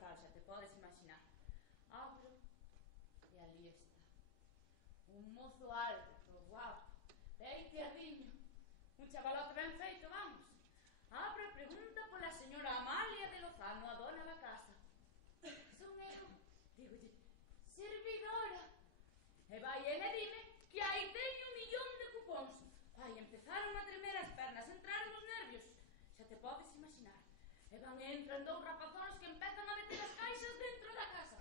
tal, xa te podes imaginar. Abro e ali está un mozo alto, guapo, peiteadiño, un chavalote ben feito, vamos. Abre e pregunta pola señora Amalia de Lozano, a dona da casa. Son eu, digolle, servidora. E vai ele dime que aí teño 1.000.000 de cupóns. Ai, empezaron a tremer as pernas, entraron os nervios, xa te podes imaginar. E van entran dous rapazones que empezan a meter as caixas dentro da casa.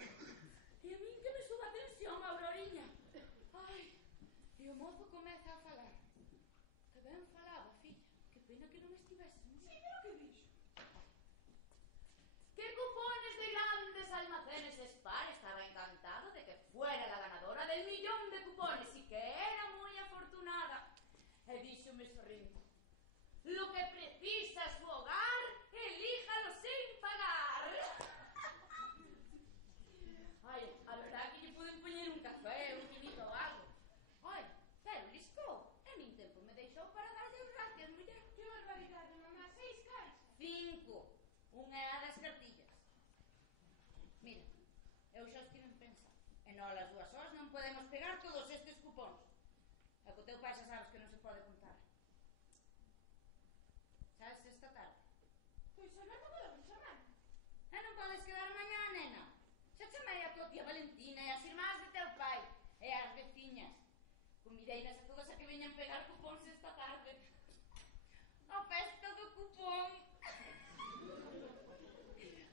E a min que me suba a tensión, Auroriña. Ai, e o mozo comeza a falar. Que ben falaba, filla. Que pena que non estiveses. Sí, pero que dixo? Que cupones de grandes almacenes Spar estaba encantado de que fuera la ganadora del 1.000.000 de cupones y que era muy afortunada. E díxome sorrindo: lo que precisa su hogar, elíjalo sin pagar. Ai, a verdad que lle poden poñer un café, un vinito ou algo. Ai, pero liscou, e nin tempo me deixou para darlle os gracias, muller. Que barbaridade, mamá, 6 caixas. 5. Unha é a das cartillas. Mira, eu xa estive pensando. E nós as 2 horas non podemos pegar todos estes cupóns. E co teu pai xa sabes que non se pode contar. Sabes esta tarde? Pois xa non podemos chamar. E non podes quedar mañá, nena. Xa chamei a tua tía Valentina e as irmás de teu pai e as veciñas. Convideiras a todas a que veñan pegar cupóns esta tarde. A festa do cupón.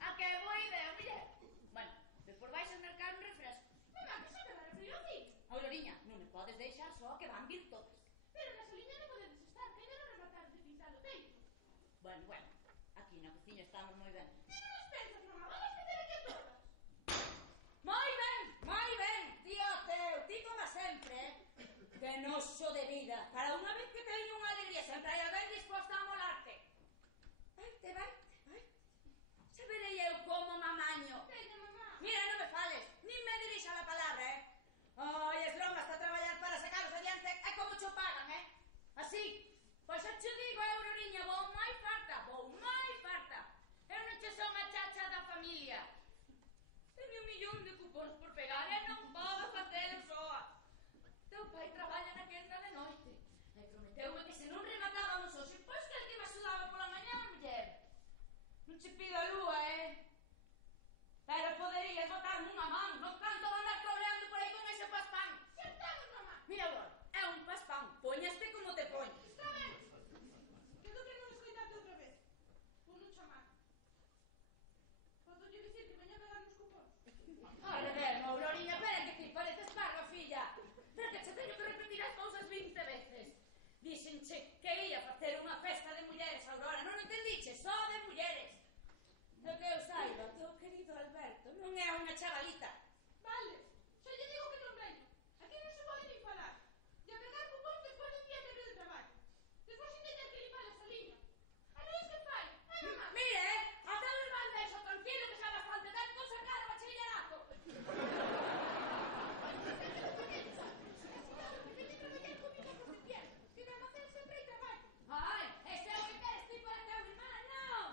A que boa idea, muller. Bueno, despois vais a mercar un refresco. Mamá, que xa me vai refrir aquí. Auroriña, non me podes deixar só, que van vir todas. Pero na saliña non podedes estar, que ainda non rematar de pintar o teito. Bueno, aquí na cociña estamos moi ben. E non os pensas, mamá, vamos meter aquí a todas. Moi ben, tío teu, ti como sempre, que noxo de vida. Para unha vez que teño unha alegría, sempre hai alguén disposta a molarte. Vaite. Xa verei eu como mamaño. Veña, mamá. Mira, non me fales, nin me dirixa a palabra, Ai, es longa hasta traballar para sacaros adiante, é como cho pagan, Así, pois xa che digo, Auroriña, vou moi farta. Eu non che son a chacha da familia. Teño 1.000.000 de cupóns por pegar e non podo facelo soa. Teu pai traballa na quenda de noite e prometeume que se non rematábamos hoxe, pois que el que me axudaba pola mañá, muller. Non che pido a lúa, pero poderías botarme unha man, non canto de andar cobreando por aí con ese paspán. Sentamos, mamá. Mira agora, é un paspán, poñaste como te poñes. Está ben. Quedo que non escoitate outra vez. Vou non chamar. Podo lle dicir que veña a pegar nos cupóns. Auroriña, espera que ti pareces parva, filla. Pero que che teño que repetir as cousas 20 veces. Dixenche que ia facer unha festa de mulleres, Aurora, non entendiche? Só de mulleres. E que eu saiba, teu querido Alberto non é unha chavalita. Vale, xa lle digo que non veño. Aquí non se pode nin falar. E a pegar cupóns despois dun día libre de traballo. Despois sin teñer que limpar esa liña. A non es que fai, mamá. Mire, a teu irmán deixo tranquilo que xa bastante ten con sacar o bachillerato. Ai, este é o que queres ti para teu irmán, non?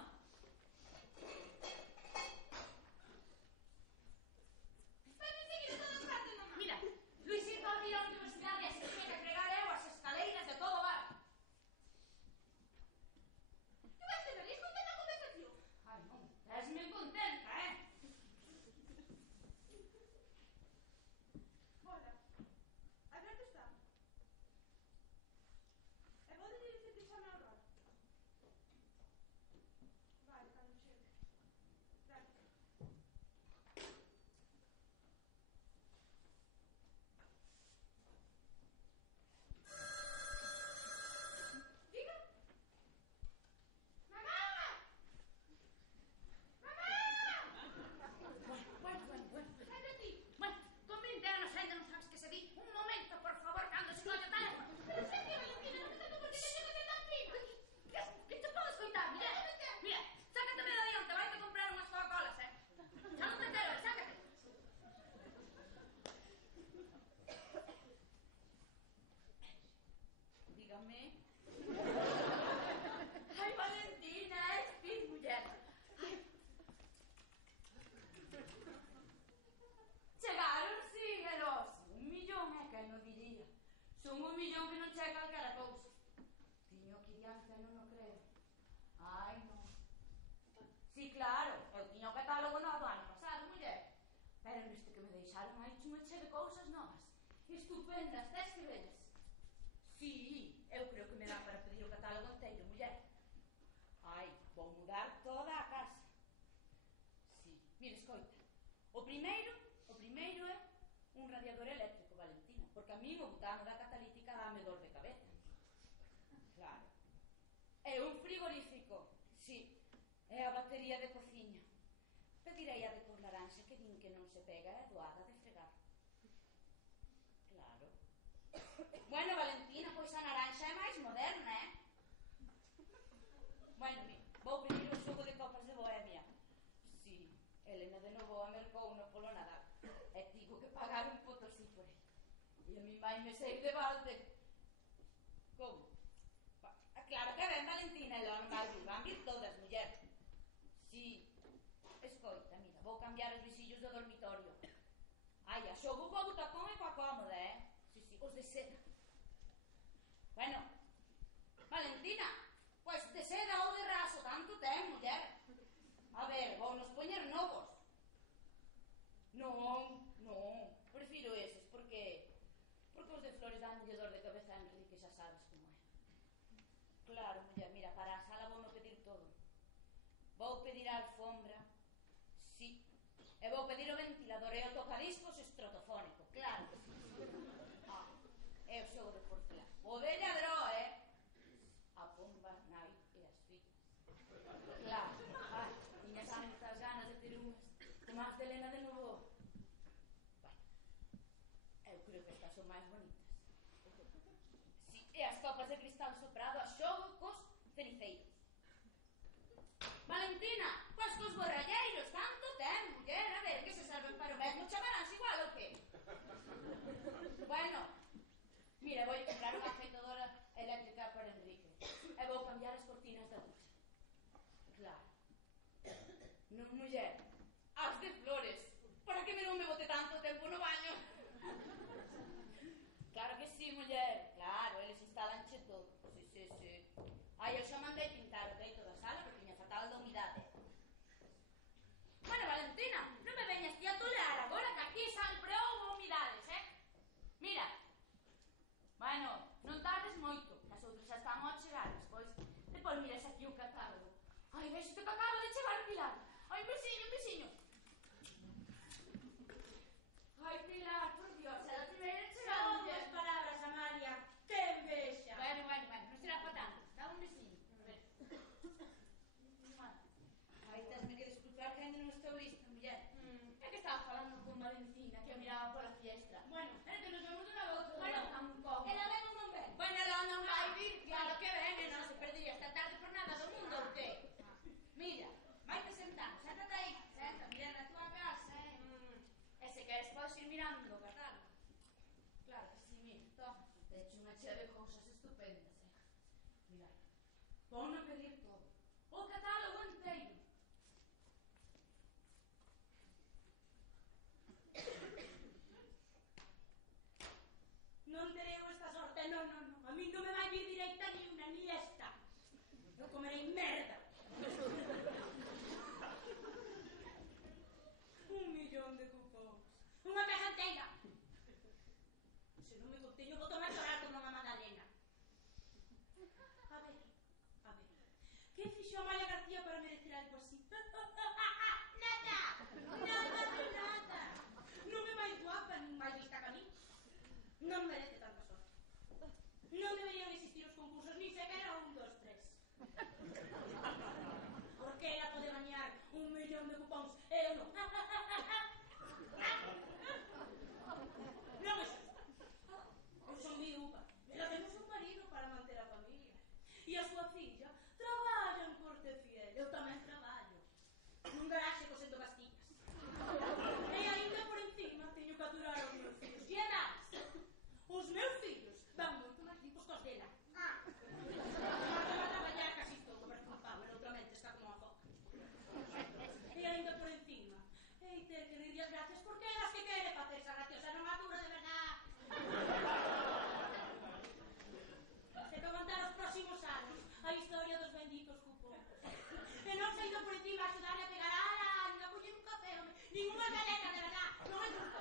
claro, eu tiña o catálogo novo ano pasado, muller. Pero neste que me deixaron hai unha che de cousas novas. Estupendas, tes que velas. Sí, eu creo que me dá para pedir o catálogo inteiro, muller. Ai, vou mudar toda a casa. Sí, mire, escoita. O primeiro é un radiador eléctrico, Valentina, porque a mí o butano da catalítica dame dor de cabeza. Claro. É un frigorífico, sí. É a batería de cociña. Pedirei a de cor laranxa que din que non se pega e doada de fregar. Claro. Bueno, Valentina, pois a naranxa é máis moderna, Bueno, mira, vou pedir o xogo de copas de Bohemia. Sí, Elena de Novoa mercouno polo Nadal. E tivo que pagar un potosí por ele. E a mi mai me sei de balde. Como? Claro que ben, Valentina, e non van vir todas, muller. Sí. Escoita, mira, vou cambiar os visillos do dormitorio. Ai, a xogo co butacón e coa cómoda, Sí, os de seda. Bueno, Valentina, pois de seda ou de raso, tanto ten, muller. A ver, vou nos poñer novos. Non, prefiro eses, porque os de flores danlle dor de cabeza a Enrique, xa sabes como é. Claro, muller, mira, para a sala vou no pedir todo. Vou pedir a alfombra, sí, e vou pedir o ventilador e o tocadiscos estrotofónico, claro que sí. E o xogo de porcelana. O de lladró, a pomba, nai e as fillas. Claro, tiña tantas ganas de ter unhas como as de Elena de Novoa. Bueno, eu creo que estas son máis bonitas. Sí, e as copas de cristal soprado a xogo cos ceniceiros. Valentina, pois cos borralleiros, tanto ten, muller, a ver, que se serven para o mesmo, chamarás igual ou que? Bueno, mira, vou comprar unha afeitadora eléctrica para Enrique e vou cambiar as cortinas da ducha. Claro. Non, muller, as de flores, para que non me bote tanto tempo no baño. Claro que sí, muller, claro, eles instalanche todo. Sí. Ai, eu xa mandei pintar o teito da sala porque tiña fatal da humidade. Bueno, Valentina, non me veñas ti a tolear agora que aquí sempre houve humidades, Mira. Bueno, non tardes moito, que as outras xa están a chegar, depois miras aquí o catálogo. Ai, vexo que acaba de chegar Pilar. Ai, un besiño. Ai, Pilar, por Dios, é a primeira chegada. Son as palabras, Amalia, que envexa. Bueno, non será para tanto, dá un besiño. Ai, tesme que disculpar que ainda non estou lista, muller. É que estaba falando con Valentina, que eu miraba pola fiestra. Bueno, é que nos vemos unha volta. Bueno, ela ven ou non ven? Bueno, ela non vai vir, claro que ven, e non se perdería esta tarde por nada do mundo, ou que? Mira, vaite sentando, séntate aí, senta, mira na tua casa, E se queres podes ir mirando o catálogo. Claro que sí, mira, toma, te echo unha chea de cousas estupendas, Mira, vou non pedir todo, o catálogo inteiro. Non terei esta sorte, non. A mí non me vai vir direita ni unha ni esta. Eu comerei merda. 1.000.000 de cupóns. Unha casa inteira. Se non me conteño, vou tomar chorar como unha Madalena. A ver. Que fixo a Amalia García para merecer algo así? Nada. Non é máis guapa nin máis lista que a mí. Non merece tanta sorte. Non deberían existir os concursos, ni sequera 1, 2, 3. Porque ela pode gañar 1.000.000 de cupóns e eu non. Non é xusto. Eu son Magdalena, de verdad. Non é justo.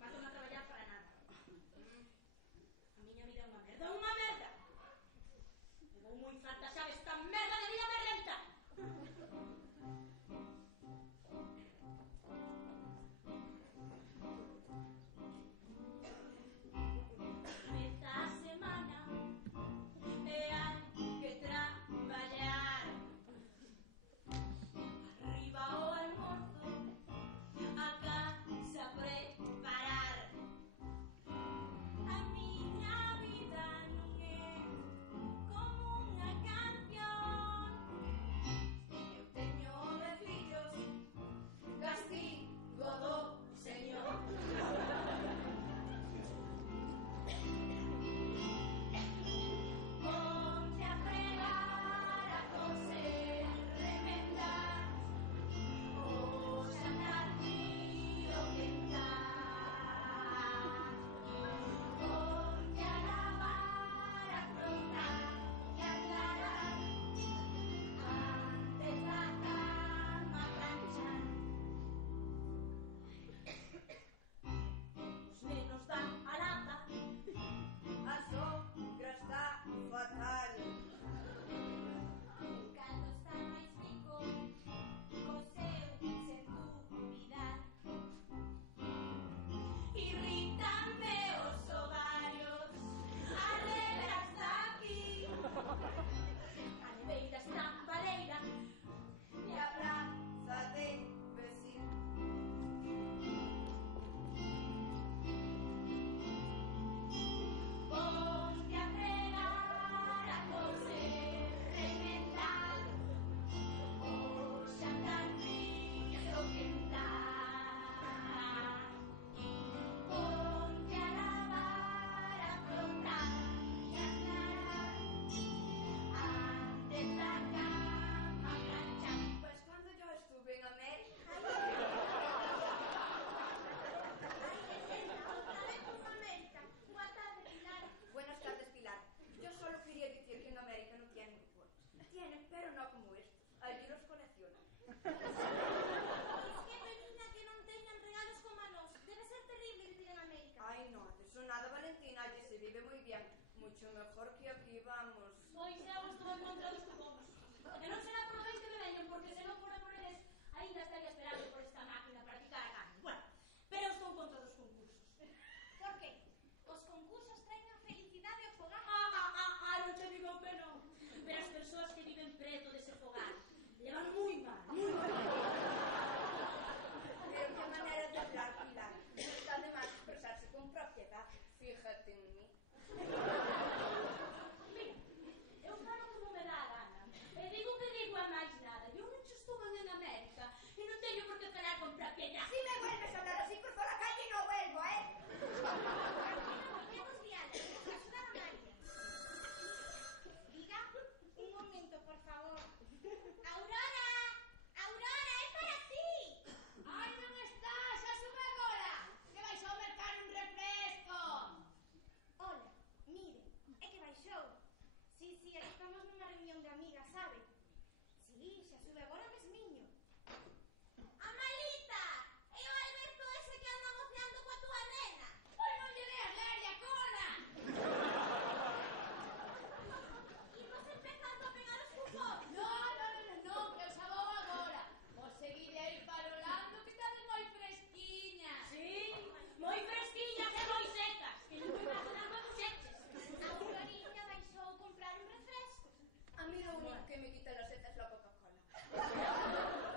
Vas a non traballar para nada. A miña vida é unha merda, unha merda. Me vou moi farta xa desta merda de vida me renta. Esta semana e hai que traballar. Arriba o almorzo, a casa preparar. A miña vida non é como unha canción. Eu teño 9 fillos, castigo do Señor. Ponte a fregar, a coser, remendar, o xantar tío quentar. Ponte a lavar, a frotar e a aclarar, antes da cama planchar. Os nenos dan a lata, A sogra está fatal. cando está máis rico, coseu sen dubidar. Irrítame os ovarios, as regras daqui. A neveira está baleira E a praza de vecino. Ponte a fregar, a coser, remendar, o xantar frío quentar. Ponte a lavar, a frotar e a aclarar, antes da cama planchar. Pues cuando yo estuve en América. Boa tarde, Pilar. Buenas tardes, Pilar. Yo solo quería decir que en América no tienen cupones. Tienen, pero no como estos. Allí los coleccionan. Es que pena que non teñan regalos como a nós. Debe ser terrible vivir en América. Ay, no, de eso nada, Valentina. Allí se vive muy bien. Mucho mejor que aquí, vamos. Pois eu estou en contra dos cupóns. E non será por ben que me veñen, porque se non fora por eles, ainda estaría esperando por esta máquina para picar a carne. Bueno, pero eu estou en contra dos concursos. Por qué? Os concursos traen a felicidade ao fogar. Non te digo que non. Pero as persoas que viven preto dese fogar levan moi mal, moi mal. Pero qué manera de hablar, Pilar. No está de más expresarse con propiedad. Fíjate en mí. Mira, eu falo como me dá a gana. E digo que digo a máis nada. Eu non che estou en América e non teño por que falar con propiedad. Si me vuelves a hablar así, cruzo la calle y no vuelvo, ¿eh? Podemos guiarle, axudar a María. Diga, un momento, por favor. Aurora! Aurora, é para ti! Ai, non está, xa sube agora. Que vais ao mercar un refresco. Hola, mire, é que baixou. Sí, é que estamos nunha reunión de amigas, sabe? Sí, xa sube agora mesmiño. Amalita! É o Alberto ese que anda moceando coa túa nena. Pois non lle deas leria, corra. Imos empezando a pegar os cupóns. No, que eu xa vou agora. Vos seguide aí parolando que estades moi fresquiñas. Sí, moi fresquiñas e moi secas. Que non me vas a dar máis seches. A Auroriña baixou comprar un refresco. A mí lo único que me quita la sed es la Coca-Cola.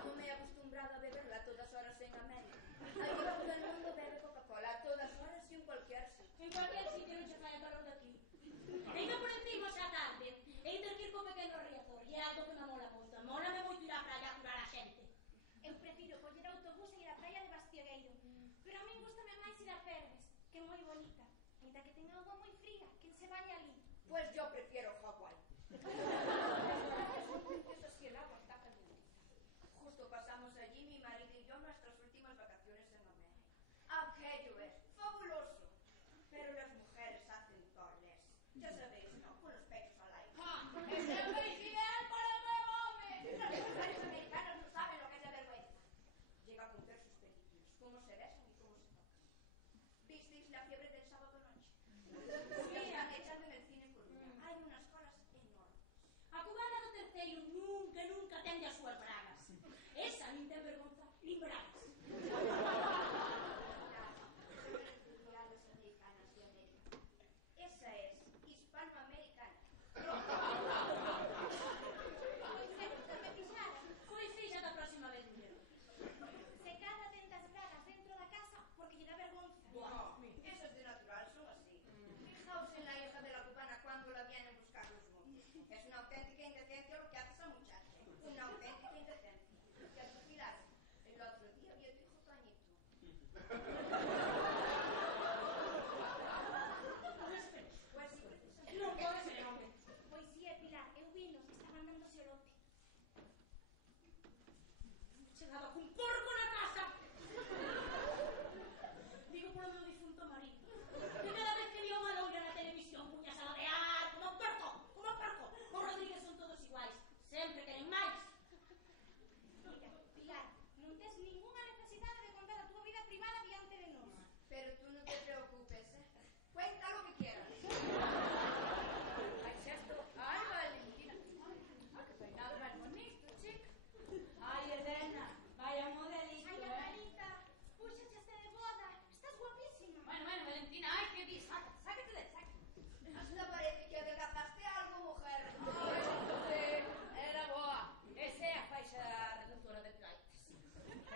Como me he acostumbrado a beberla a todas horas en América. Allí todo el mundo bebe Coca-Cola a todas horas y en cualquier sitio. En cualquier sitio non che fai a calor daqui. Ainda por encima xa tarde. E ter que ir co pequeno riazor. E é algo que me mola moito. Mólame moito ir á praia a curar a xente. Eu prefiro coller autobús e ir á praia de Bastiegueiro. Pero a min gustame máis ir a Perves, que é moi bonita. Ainda que ten auga moi fría, que se vai ali. Pues yo prefiero Hawái. Eso sí, el agua está caliente. Justo pasamos allí mi marido y yo nuestras últimas vacaciones en América. Aquello es fabuloso. Pero las mujeres hacen toles. Ya sabéis, ¿no? Con los pechos al aire. ¡Ja! ¡Es el país ideal para un bebé! la fiebre del sábado noche. Ya están echando en el cine Coruña. Hai unhas colas enormes. A cubana do terceiro nunca tende as súas bragas. Esa nin ten vergonza, nin bragas. Las americanas de América. Esa es hispanoamericana. Pois é que usted me fixara. Pois fixa da próxima vez, muller. Se cada ten das bragas dentro da casa porque lle dá vergonza. Buah, Esos de natural son así. Fijaos en la hija de la cubana cuando la vienen a buscar los montes. Es una auténtica indecencia lo que hace esa muchacha. Una auténtica indecencia. Que a tu Pilar, el otro día vio tu hijo Toñito. Pues sí, precisamente. Non pode ser, home. Pois si é, Pilar, eu vinos que estaban dándose o lote. Chegado cun porco na casa. Digo polo meu difunto marido. Que cada vez que vio unha loira na televisión puñas a ladear como un porco, como un porco. Os Rodríguez son todos iguais. Sempre queren máis. Mira, Pilar, non tes ningunha necesidade de contar a túa vida privada diante de nós. Pero tú no te preocupes, ¿eh? Cuenta lo que quieras. Ay, esto. Ay, Valentina. Ay, qué peinado más bonito, chica. Ai, Elena, vaya modelito, Ai, Angelita, púxachaste de boda. Estás guapísima. Bueno, Valentina, ay, ¿qué dices? Sácate de saca. Hasta parece que adelgazaste algo, mujer. Era boa. Esa é a faixa reductora de traites.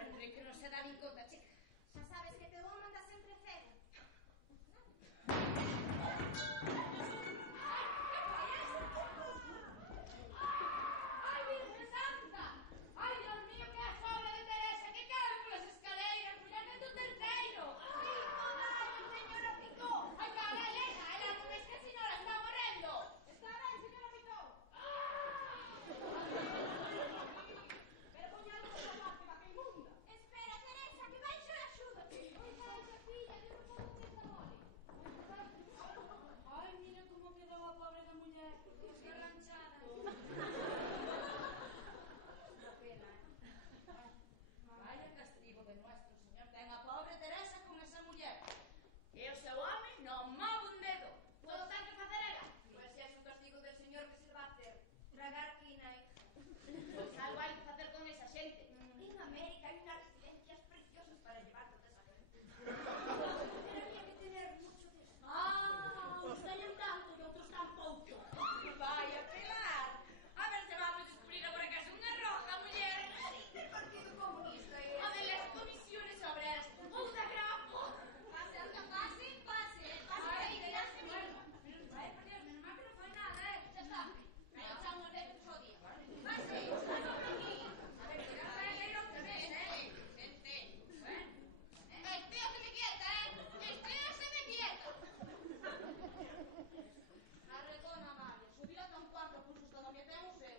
Enrique non se dá nin conta, chica. Xa sabes que teu home anda sempre cedo. ¡Ay, Virgen Santa! ¡Ay, Dios mío, qué asombro de Teresa! ¡Que cabe polas escaleiras! ¡Muller de tu terceiro! Señora Picó. ¡Ay, cara, Elena! ¡Ela non ves que a señora está morrendo! Está ben, señora Picó. Vergoñado de tomar, que vaca inmunda. Espera, Teresa, que vai xo axuda. Oi, calla, filla, eu non podo que esta mole. Ai, mira como quedou a pobre da muller. Está ranchada. Una pena, ¿eh? Vaya castigo de nuestro señor. Ten a pobre Teresa con esa muller. E o seu home non move un dedo. Todo ten que facer ela. Pues si es un castigo del señor que se le va a hacer. Tragar quina, hija. Pois algo hai que facer con esa xente. En América hay unas residencias preciosas para llevar toda esa gente. Pero había que tener mucho de eso. Ah, uns teñen tanto e outros tan pouco. Vaya, Pilar. A ver se vamos a descubrir agora que es unha roja, muller. El Partido Comunista y O de las comisiones obreras. Ou da grapo. Pase, anda, pase, pase. Pase, Ay, que ya ya se se bueno. Ay, por Dios, menos mal que no fue nada, ¿eh? Ya está. Me echamos de otro día. Pase, pase por aquí. A ver, que ya está el negro otra vez, ¿eh? Gente. Bueno. Espérate me quieta, ¿eh? Espérate me quieta. Arretona, Mario. Subila tan cuatro cursos todavía tenemos eu,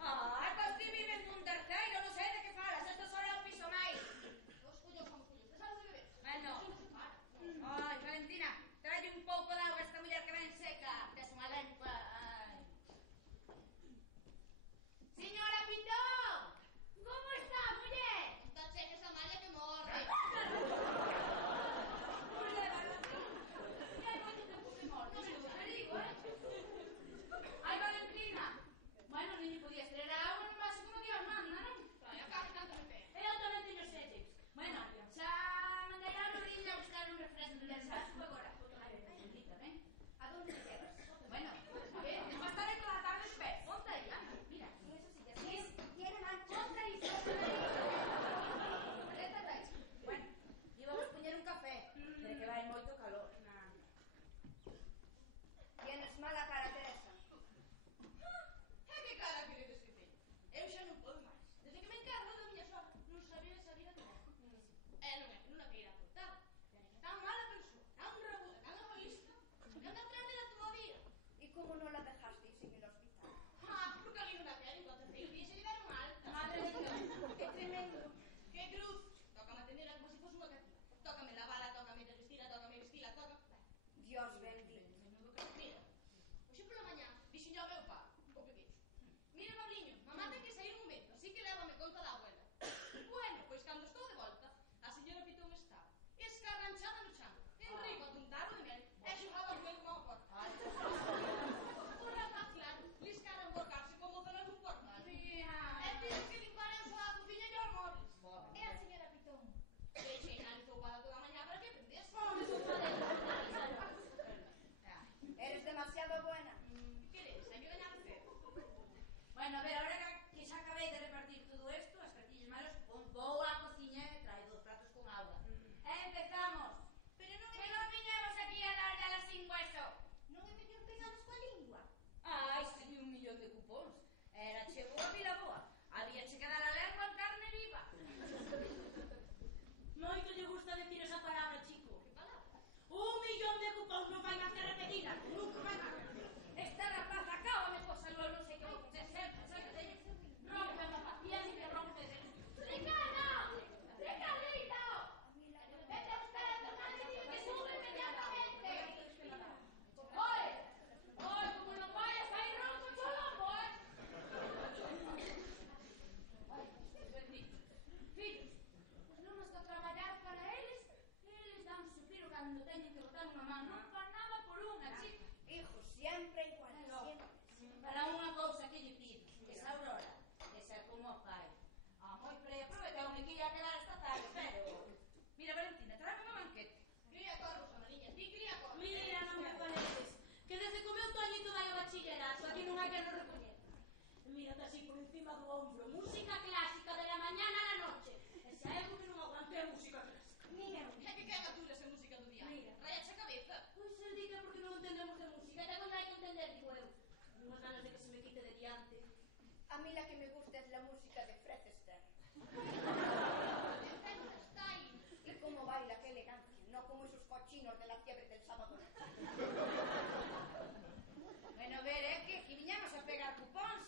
Ai, pois ti vives nun terceiro, non sei de que falas. Esto só é un piso máis. Os cuyos somos cuyos. ¿Te sabes de beber? Bueno. Ai, Valentina, trae un pouco de auga a esta muller que ven seca. Tes unha lengua. Ai. Señora Pitón, como está, muller? Esta cheque esa malla que morre. Muller, que hai moito tempo que morre. Non me te digo, Ai, Valentina. Bueno, non lle podías traer a auga nomás como Dios manda, non? Vaya, casi tanto me pega. Eu tamén teño sede. Bueno, xa mandei a Noriña a buscar un refresco del Sasco agora. Ai, bendita, ven. ¿A dónde te llevas? Bueno, a ver, va a estar ahí toda la tarde de pez. Ponte ahí, anda, mira. En esa silla. Sí, tiene mancha. Ponte ahí, Apriétate ahí. Bueno, íbamos a poñer un café, de que vai moito calor. Tienes mala cara, Teresa. É que cara queredes que teño? Eu xa non podo máis. Desde que me encargo da miña sogra, non sabía salir a comer. Non é que non a queira cortar. Pero é que tan mala persoa, tan rabuda, tan egoísta, que anda atrás dela todo o día. ¿Y cómo no la dejasteis en el hospital? Porque ali non a queren, co terceiro día se lle deron alta. Madre de Dios. ¡Qué tremendo! Que cruz. Tócame atenderla como se fose unha cativa. Tócame lavala, tócame revestila, tócame... Dios bendito. Menudo que... Mira, hoxe pola mañá dixen ao meu pa, o pequecho. Mira, Pabliño, mamá ten que sair un momento, así que lévame conta da abuela. Bueno, pois cando estou de volta, a señora Pitón está escarranchada no chan. Enrique bachillerato, aquí non hai que nos recoñer. Mírate así por encima do ombro, música clásica de la mañana a la noche. E xa é porque non aguante a música clásica. Mira, é que quen atura esa música do diario? Mira. Rayache a cabeza. Pois el diga porque non entendemos de música, e non hai que entender, digo eu. Unhas ganas de que se me quite de diante. A mí la que me gusta es la música de Fred Astaire. Y cómo baila, qué elegancia, no como esos cochinos de la fiebre del sábado. Bueno, a ver, que aquí viñamos a pegar cupóns,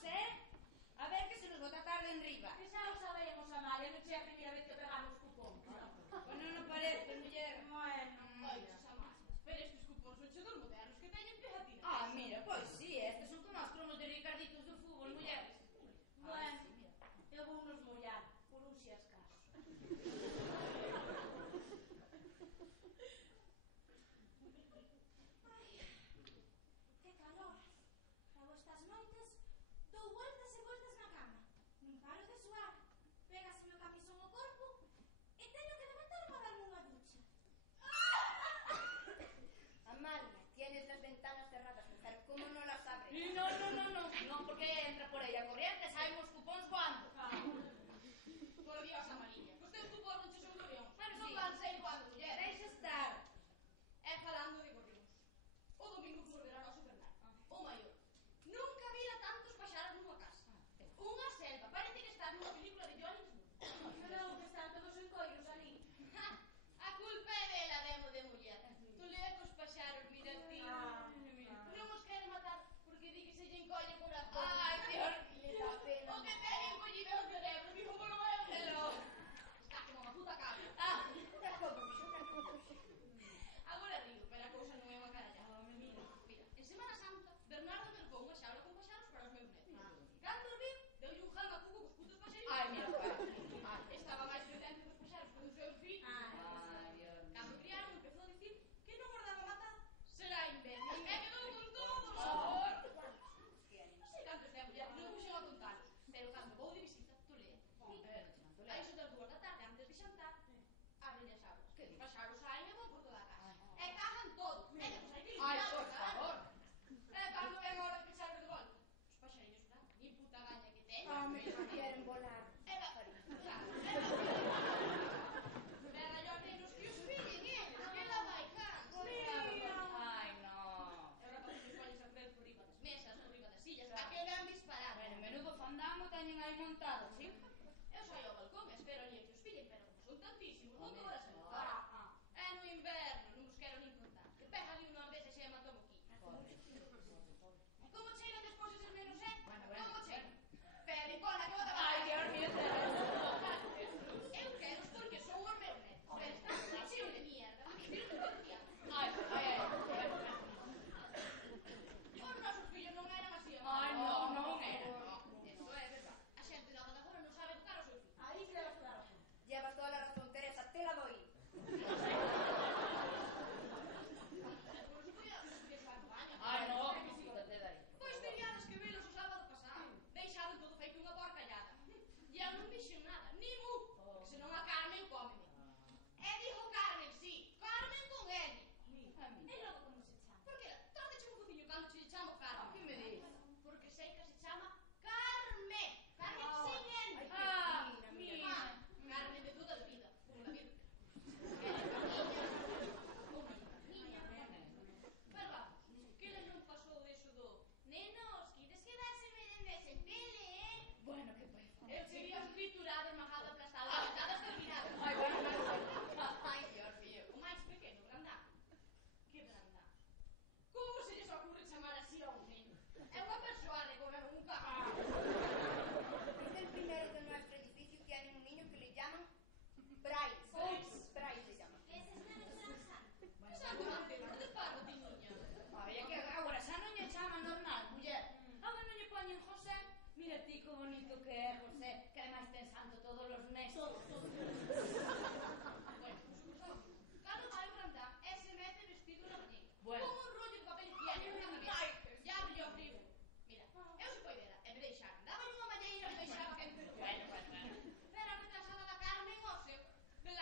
a ver que se nos bota tarde en riba. Que xa o sabemos, Amalia, non che é a primeira vez que pegamos cupón. Bueno, non parece, muller. Bueno, Ai, sus amadas. Pero estes cupóns son chedos modernos que teñen pegatina. Ah, mira, pois sí, estes son como os cromos de Ricarditos do fútbol, muller. bueno, eu vou nos mollar, por un si escaso. Que calor. Trago estas noites, dou voltas e voltas na cama. Non paro de suar. Pégase o camisón ao corpo e teño que levantar para darme unha ducha. Amalia, tienes las ventanas cerradas, mujer, ¿cómo no las abres? No, porque entra por aí a corriente, saimos cupóns voando. Por Dios, Amarilla. Os teus cupóns non che son gorrións. Bueno, Non sí. van ser cuando muller. Deixa estar. E falando de gorrións. O domingo fomos ver a noso Bernal. O maior. Nunca vira tantos paxaros nunha casa. Unha selva. Parece que está nunha película de Johnny Smith. Pero que están todos en coiros ali. A culpa é dela, demo de muller. Tu lea cos paxaros, mira ti. Non os quere matar porque di que se lle encolle por a foto. Ai, Dios, Le da pena. O que ten encollido o cerebro, dijo, bueno, véndelo. Está como unha puta cabra. Una cobuxa. Agora río, pero a cousa non é unha carallada. Mira, en Semana Santa, Bernardo mercou unha xaula con paxaros para os meus netos. Cando o viu, deulle un jalma cuco cos putos paxaritos. Ai, mira, pai. Estaba máis presente dos paxaros que dos seus fillos. Ai, Dios. Cando criaron, empezou a dicir que non os daba matar. Será imbécil. E quedou con todos. ¿Cuántos tienes? Non sei cantos ten muller, non puxen a contalos. Pero cando vou de visita, tu lee. A iso das 2 da tarde, antes de xantar, abren as aulas. Que os paxaros saen e van por toda a casa. E cagan todo. E depois hai que Ai, limpiar. por favor. E cando ven a hora de pechar de volta, os paxariños plan, ni puta gaña que teñen. Quieren volar. E va, claro. E rayos nenos que os pillen eles, que la vai can. Ai, no. E ora para os ollos a creer por riba das mesas, por riba das sillas, a que vean disparar. Bueno, menudo fandango teñen aí montado, sí? Eu saio ao balcón e espero ali a que os pillen, pero como son tantísimos, non Home, todas en fora. E no inverno, non vos quero nin contar. Que pega ali unha vez e se matou aquí. E como cheiran despois eses menos, Bueno, Como cheiran? Pericona, que bota Ai, Dios mío, Eu quero porque son os meus netos. Pero están moi cheo de mierda. Ai. Os nosos fillos non eran así. Ai, non era. Eso é verdad. A xente da agora non sabe educar os seus fillos. Aí se le vas a dar a pena. Llevas toda la razón, Teresa, te la doy. Por os cuidados que se acompañan. Ai, no, que quítate dai. Pois teríades que velos o sábado pasado. Deixaron todo feito unha porcallada. E eu non dixen nada, ni mu, porque senón a Carmen cómeme. E dijo Carmen, sí, Carmen con N. E logo como se chama? Porque tarde che un cociño cando che chamo Carmen. Que me dis? Porque sei que se chama Carmen. Carmen sin N. Ay, qué Ah, fina, mira. mira. Carmen de toda a vida, como la Virgen. Pero vamos, que ela non pasou eso do nenos, quides quedarse merendes en tele, Bueno, que pues. Eu sería triturado, esmagado, aplastado, levantada, exterminado. Ai, bueno. Ai, Dios mío. O máis pequeno, Brandán. Que Brandán? Como se lles ocurre chamar así a un neno? É unha persoa de comer un carro. Es el primero de nuestro edificio que hay un niño que le llaman Bryce. Bryce le llaman. Eses nenos eran santos. Santo manteno, non te parlo, ti niña. Ai, é que agora xa non lle chaman normal, muller. Agora non lle poñen José. Mira ti que bonito que é José, que ademais ten santo todos os meses. Bueno, cando vai o Brandán, e se mete vestido na bañeira. Bueno. Con un rollo de papel higiénico na cabeza. Ya abriu o frigo. Mira, eu se poidera, e me deixaran. Daba unha malleira e me deixaba que entrou. Bueno. Pero a retrasada da Carmen, o seu, de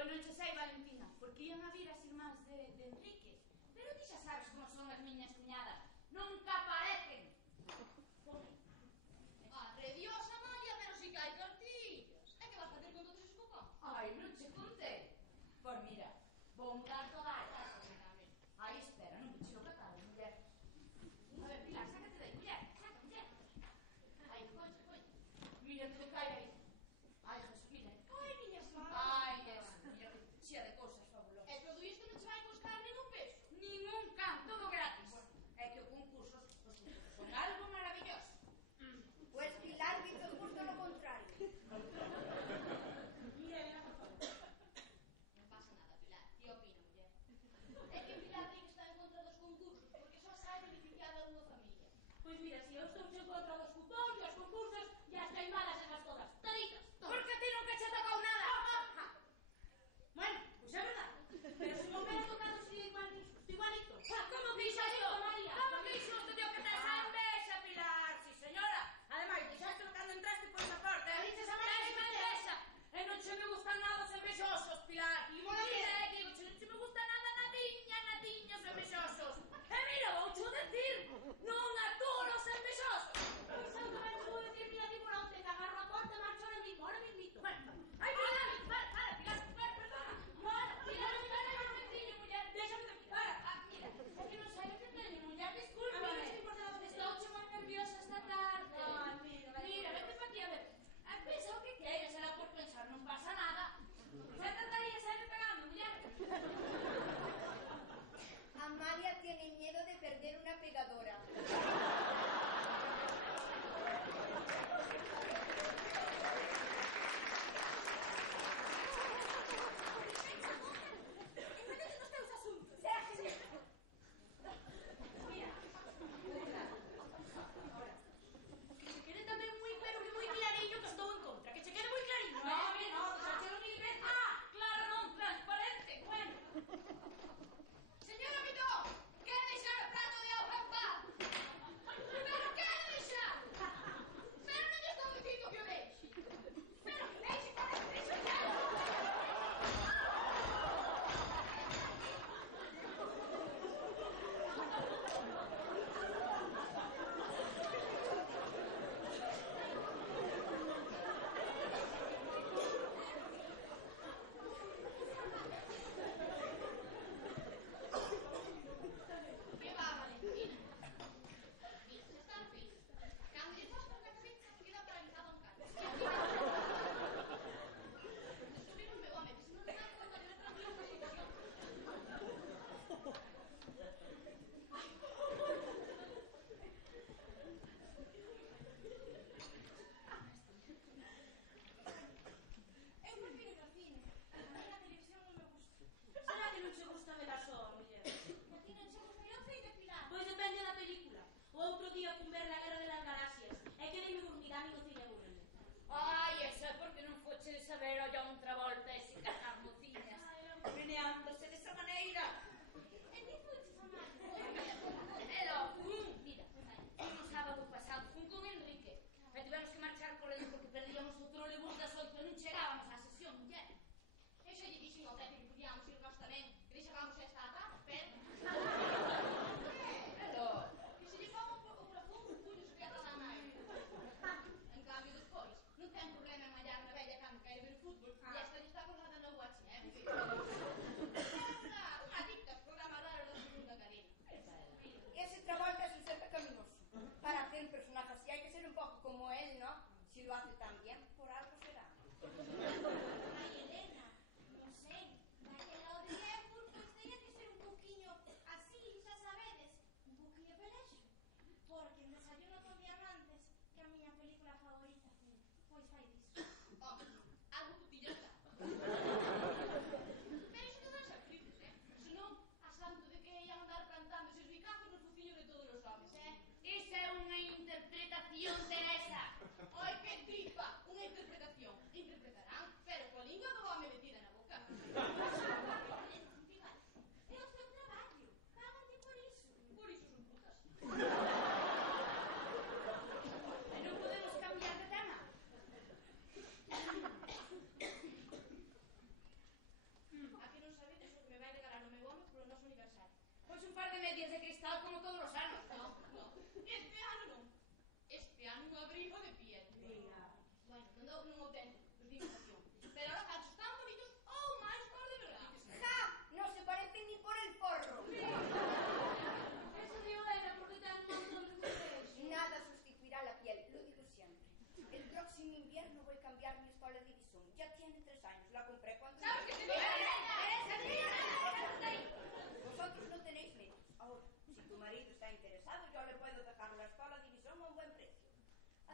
Pois non che sei, Valentina, porque ian a vir as irmáns de Enrique. Pero ti xa sabes como son as miñas cuñadas. Nunca aparecen. Dios, Amalia, pero si que hai cartillas. E que vas facer con todos esos cupóns? Ai, non che contei. Pois mira, vou mudar toda a casa. Ai, espera, non me cheo catálogo, muller. A ver, Pilar, sácate de aí, muller, saca, muller. Ai, colle. Mira que cae aí. Ai, Jesús, mira. Ai, miñas manos. Ai, Jesús, mira que chea de cousas fabulosas. E todo isto non che vai costar nin un peso. Ningún can, todo gratis. É que os concursos son algo maravilloso. Pues Pilar dice justo lo contrario. Mira, Elena, por favor. Non pasa nada, Pilar. Que opina, muller? É que Pilar di que está en contra dos concursos porque só sai beneficiada unha familia. Pois mira, si eu estou en contra dos cupóns e os concursos e as queimadas esas todas. Toditas, todas. Porque a ti nunca che tocou nada. Bueno, pois é verdade. Pero se non me ha tocado si igualito. Como que iso Igualito, yo? María. Como que iso te digo que tes a envexa, Pilar? Si, señora. Ademais, deixaste cando entraste por esa porta. Te dices a María que me envexa. E non che me gustan nada os envexosos, Pilar. E mola que- Mira, digo, che non che me gusta nada nadiña os envexosos. E mira, vou cho decir, non a todos os envexosos. Pois eu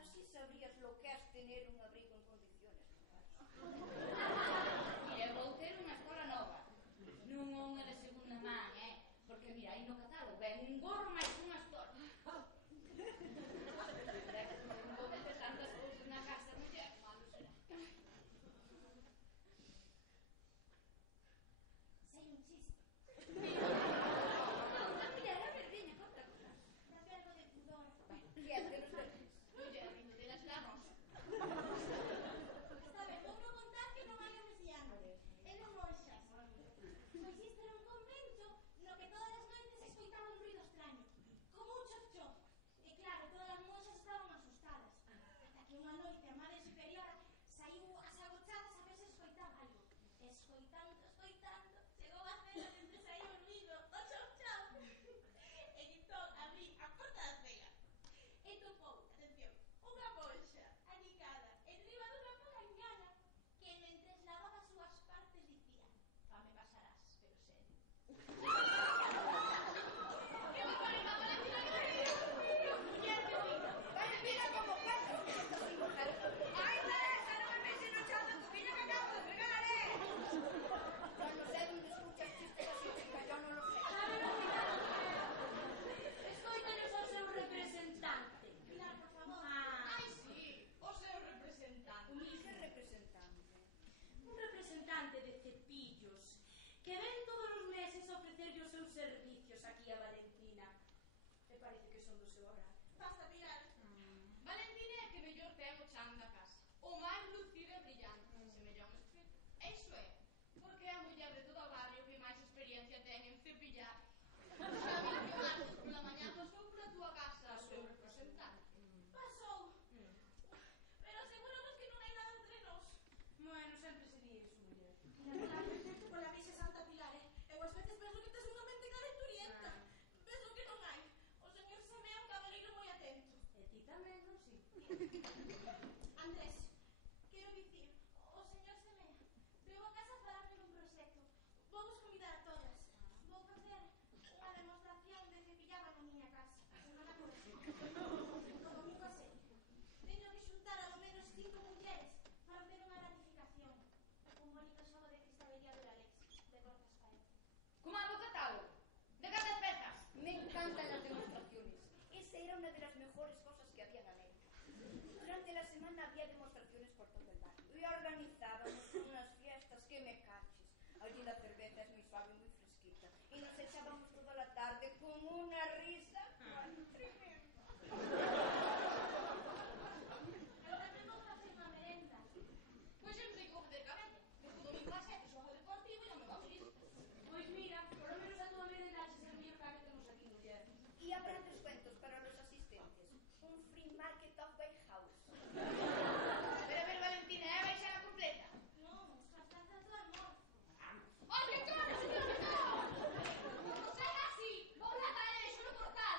así sabrías lo que es tener un abrigo en condiciones. Mira, vou ter unha escola nova. Non unha de segunda man, porque mira, aí no catálogo ven un gorro máis unha escola. Será que non vou meter tantas cousas na casa, muller, malo será. Sei un chiste. Mira, a ver, viña, conta cosa. Date algo de pudor. Quiete los verdes. Muller, vindo de las lamos. Está ben, vou non contar que non hai homesiante. E non moxas. Pois isto era un convento no que todas as noites escoitaba un ruido extraño, como un chof-chof. E claro, todas as monxas estaban asustadas. Ata que unha noite a madre superiora saiu ás agochadas a ver se escoitaba algo. Escoitando, chegou a cela mentre saía o ruido, o chof-chof. E entón abrí a porta da cela. E topou, atención, unha monxa anicada enriba dunha palangana que mentres lavaba as súas partes dicía: "Fame pasarás, pero serio". Que barbaridad, Valentina, que río. Muller, que viña. Valentina, como cuentas que estas sin mujer. Ai, Teresa, non me metes no chão da cociña que acabo de regalaré. Yo no sé dónde escuchas chistes así, chica, yo no lo sé. Escoítanos ao seu representante. Pilar, por favor. Ai, sí, o seu representante. ¿Qué representante? Un representante de Cepillos que ven todos os meses ofrecerlle os seus servicios aquí a Valentina. Me parece que son do seu agrado. Basta, Pilar. Valentina é a que mellor ten o chan da casa. O máis lucido e brillante, semella un espello. E iso é, porque é a muller de todo o barrio que máis experiencia ten en cepillar. Xa vi que o martes pola mañá pasou pola túa casa o seu representante. Pasou. Pero aseguronos que non hai nada entre nós. Bueno, sempre se di iso, muller. Pilar, pola Virxe Santa, Pilar, eu ás veces penso que tes unha mente calenturienta. Penso que non hai. O señor Semea é un cabaleiro moi atento. E ti tamén, non si? Andrés, quero dicir, o señor Semea veu a casa a falarme dun proxecto. Vou vos convidar a todas. Vou facer unha demostración de cepillaba na miña casa. A semana próxima. O domingo a 7. Teño que xuntar ao menos 5 mulleres para facer unha ratificación. Un bonito xogo de cristalería de Alex, de Cortas Paredes. Como a do catálogo? De cantas pezas? Me encantan las demostraciones. Esa era una de las mejores cosas que había en la ley. Durante la semana había demostraciones por todo el barrio y organizábamos unas fiestas que me caches. Allí la cerveza es muy suave, muy fresquita y nos echábamos toda la tarde con una risa tremenda. Eu tamén vou facer unha merenda. Pois eu non sei como facer cabeza. Porque o domingo a 7 xogo deportivo e non me vamos listas. Pois mira, por lo menos a tua merenda se ser mellor que a que temos aquí, muller. Y habrá descuentos para los asistentes. Un free market of warehouse. Pero a ver, Valentina, baixa a completa. Non, as plantas do almorzo. Oye, claro, señor, no! Non seja así. Vou matar e deixo no portal,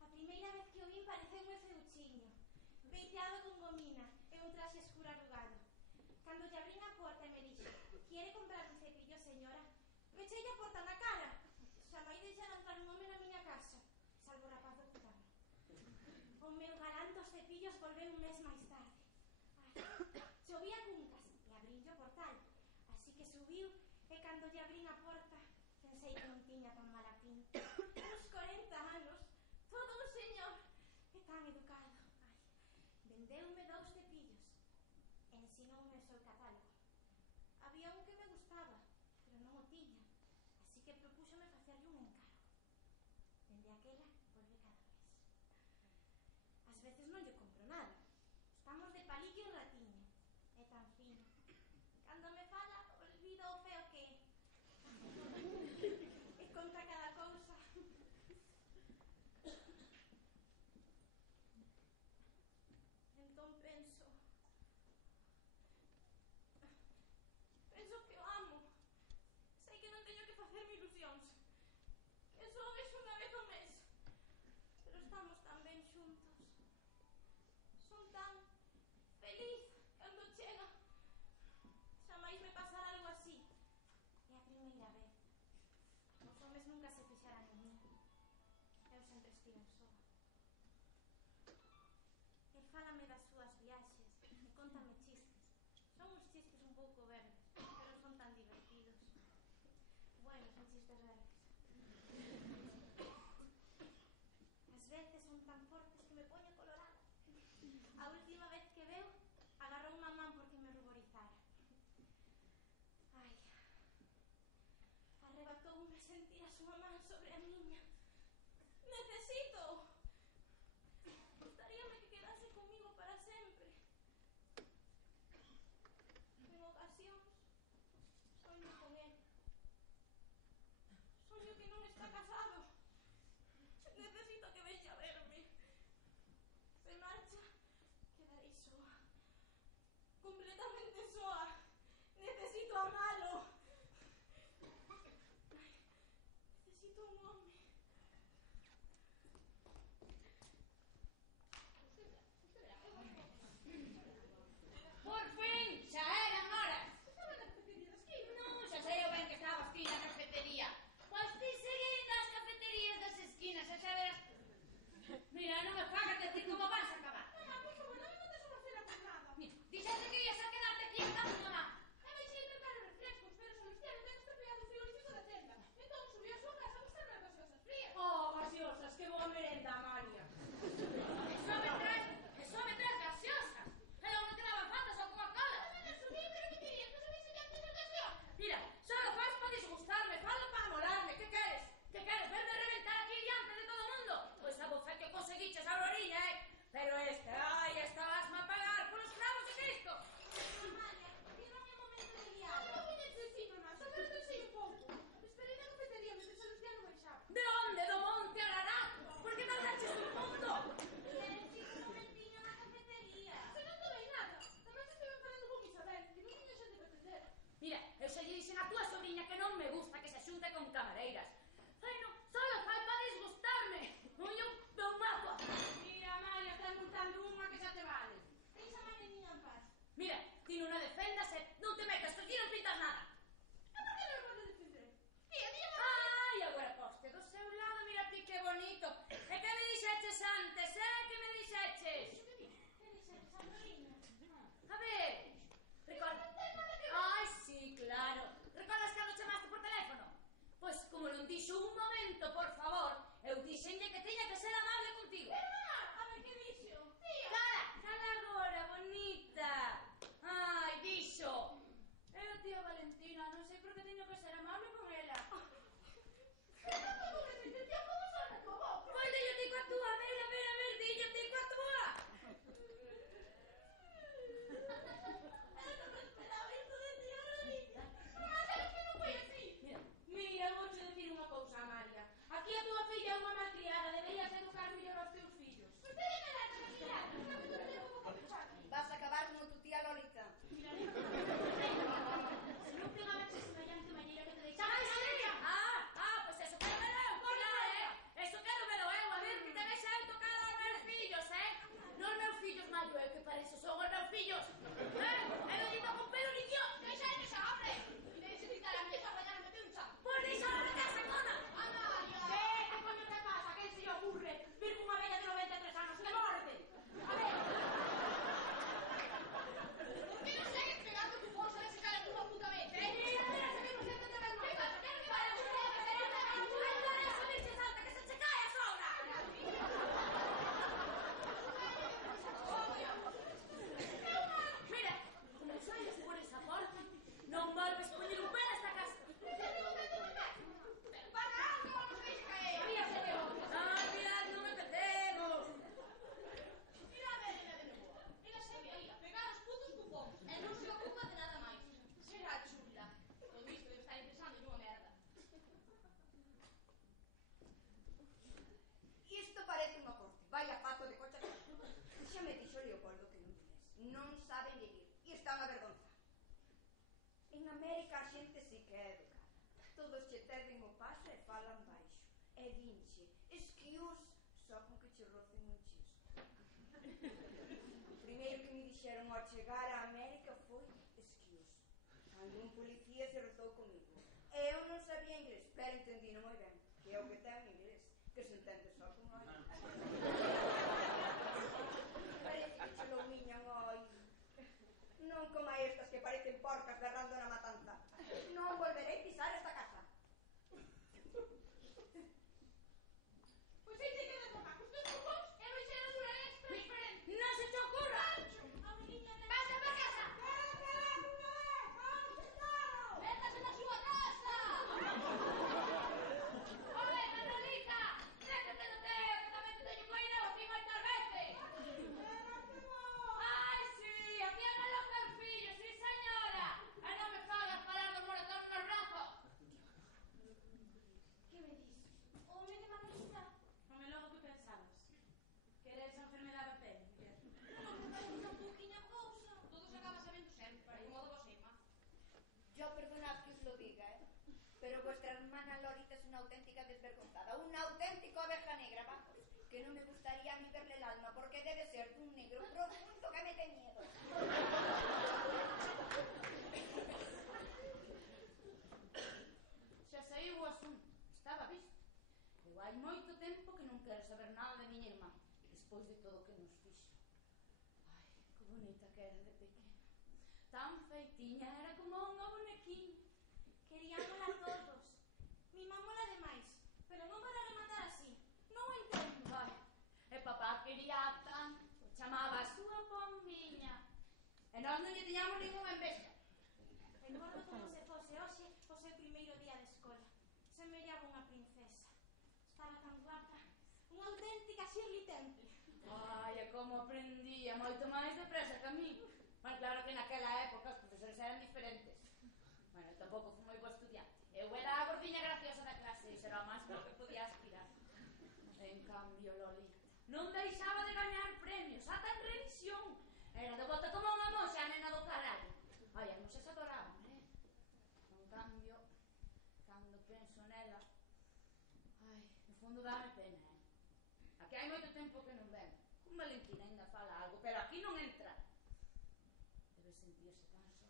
A primeira vez que o vin pareceume feuchiño, peiteado con gomina e un traxe escuro arrugado. Cando lle abrín a porta e me dixo: "Quiere comprar un cepillo, señora?", pecheille a porta na cara. Xamais deixara entrar un home na miña casa, salvo o rapaz do putano. O meu galán dos cepillos volveu un mes máis tarde. Chovía cuncas e abrinlle o portal, así que subiu e cando lle abrín a porta pensei que non tiña tan mala pinta. Uns 40 anos, todo un señor e tan educado. Vendeume 2 cepillos e ensinoume o seu catálogo. Había un que me gustaba, pero non o tiña, así que propúxome facerlle un encargo. Dende aquela, volve cada mes. Ás veces non lle compro nada. Estamos de palique o ratiño. É tan fino. Cando me fala, olvido o feo que é. E conta cada cousa. Entón penso que o amo. Sei que non teño que facerme ilusións. Que só o vexo unha vez ao mes. Pero estamos tan ben xuntos. Son tan feliz cando chega. Xamais me pasara algo así. É a primeira vez. Os homes nunca sentir a súa man sobre a miña. Necesito. Gustaríame que quedase comigo para sempre. En ocasións, soño con él. Soño que non está casado. Necesito que vexa a verme. Se marcha, quedarei soa. Completamente soa. Necesito amalo. Necesito un home. Por fin, xa eran horas. Non, xa sei eu ben que estabas ti na cafetería. Pois ti seguindo as cafeterías das esquinas, e xa verás. Mira, non me fagas decir como vas a acabar. Mamá, por favor, non me montes unha cena por nada. Mira, dixeste que ibas a quedarte aquí e estamos mamá. E deixei de mercar os refrescos, pero Sebastián ten estropeado o frigorífico da tenda. Entón subí a súa casa a buscarme as gaseosas frías. Oh, gaseosas, que boa merenda, Amalia. Eso me traes gaseosas. E non me quedaban faltas ou Coca-Cola. Subí, pero que querías? Non sabes se ya tens gaseosas. Mira, solo faz para disgustarme, falo para molarme. Que queres? Que queres? Verme reventar aquí diante de todo o mundo? Pois a voce que conseguiches a Aurorilla, Pero esta vasma a pagar polos cravos de Cristo. Amalia, que non é momento de liada. Non me necesito, mamá, só quero pensei un pouco. Esperei na cafetería mentre Sebastián non baixaba. De onde? Do monte Arará? Por que tardaches un mundo? Chico, un momentiño na cafetería. Se non te vei nada. Tamén se estiven falando con Isabel, que non tiña xente que atender. Mira, eu xa lle dixen a túa sobriña que non me gusta que se xunte con camareiras. Ai, non, solo fai para disgustarme. Non eu mato. Mira, Amalia, estás montando unha que xa te vale. Deixa a niña en paz. Mira, ti non a defendas e non te metas, que aquí non pintas nada. E por que non me podes defender? Tía, Ai, agora poste do seu lado, mira ti que bonito. E que me dixeches antes, que me dixeches? que dixeres, Auroriña? A ver, recorda... Ai, sí, claro. Recordas cando chamaste por teléfono? Pois como non dixo un momento, por favor, eu dixenlle que teña que ser amable contigo. Pero, mamá, a ver que dixo. Tía. Cala agora, bonita. Ai, dixo. Eu, tía Valentina, non sei por que teño que ser amable con ela. Pero non te vou decir, tía, como son na tua boca? Pois dillo ti coa túa, a ver, dillo ti coa túa. Eu non me esperaba isto de ti, Auroriña. Mamá, sabes que non foi así. Mira, vou che decir unha cousa, Amalia. Aquí a túa filla é unha malcriada, deberías educar mellor aos teus fillos. Usted é me lata, Maquilada. Sabe que te levo con pechada. Vas a acabar como tu tía Lolita. Se non pegabaches semellante maneira que te deixaba. Pois eso quero velo eu, claro, Eso quero velo eu, a ver que te vexa eu tocar aos meus fillos, Non os meus fillos, mallo eu, que para eso son os meus fillos. E non lle toco un pelo ni Dios. Deixa de xa, hombre! E de necesitar a mesa para me meter un chamo. Pois deixa a casa, cona. Amalia! Que coño te pasa? Que se lle ocurre vir cunha vella de 93 anos que morde? A ver, Por que non segues pegando cupóns a ver se cae unha puta vez, mira, se que non se te ten máis. Que vai a buscar a cacerita? Ai, para eso, bicho salta, que se che cae a sobra. Mira, como saias por esa porta, non volves poñer un pé nesta casa. Paga algo, non se deixe caer! Ríase de outro. Mirad, non empecemos. Mira a Belena de novo. Ela segue aí a pegar os putos cupóns e non se ocupa de nada máis. Será chula. Todo isto debe estar pensando nunha merda. Isto parece unha corte. Vaya pato de cocha. Xa me dixo Leopoldo que non inglés. Non saben vivir. E está unha vergonza. En América a xente si que é educada. Todos che terden o paso e falan baixo. E dinche, excuse, só con que che rocen un chisco. O primeiro que me dixeron ao chegar a América foi excuse. Cando un policía se rozou comigo. E eu non sabía inglés, pero entendino moi ben, que é o que ten inglés, que se entende só con oi. Parece que che lo miñan oi. Non como estas que parecen porcas berrando na matanza. Non volverei pisar esta casa. Pois aí te quedas mamá, cos teus cupóns e vais ser a dura extra diferente. Non se te ocurra. Auroriña, Vas a casa! Métase na súa casa! pero vuestra hermana Lolita es una auténtica desvergonzada, una auténtica oveja negra, vamos, que no me gustaría a mí verle el alma, porque debe ser de un negro profundo que me dé miedo. Xa saiu o asunto, estaba visto. Eu hai moito tempo que non quero saber nada de miña irmá, despois de todo o que nos fixo. Ai, que bonita que era de pequena. Tan feitinha, era como unha bonequiña. Queríamola todos. Mimámola demais, pero non para rematar así. Non o entendo. Vai, e papá quería tanto, chamaba a súa pombiña. E nós non lle tiñamos ninguna envexa. Recordo como se fose hoxe o seu primeiro día de escola. Semellaba unha princesa. Estaba tan guapa. Unha auténtica Shirley Temple. Ai, e como aprendía, moito máis depresa que a mí. Mas claro que naquela época os profesores eran diferentes. Bueno, tampouco fui moi boa estudiante. Eu era a gordiña graciosa da clase e será máis lo que podía aspirar. En cambio, Lolita non deixaba de gañar premios, ata en revisión. Era devota como unha moxa, a nena do carallo. Ai, as moxas adoraban, En cambio, cando penso nela, ai, no fondo dame pena, Aquí hai moito tempo que non ven. Con Valentina ainda fala algo, pero aquí non entra. Debe sentirse tan só.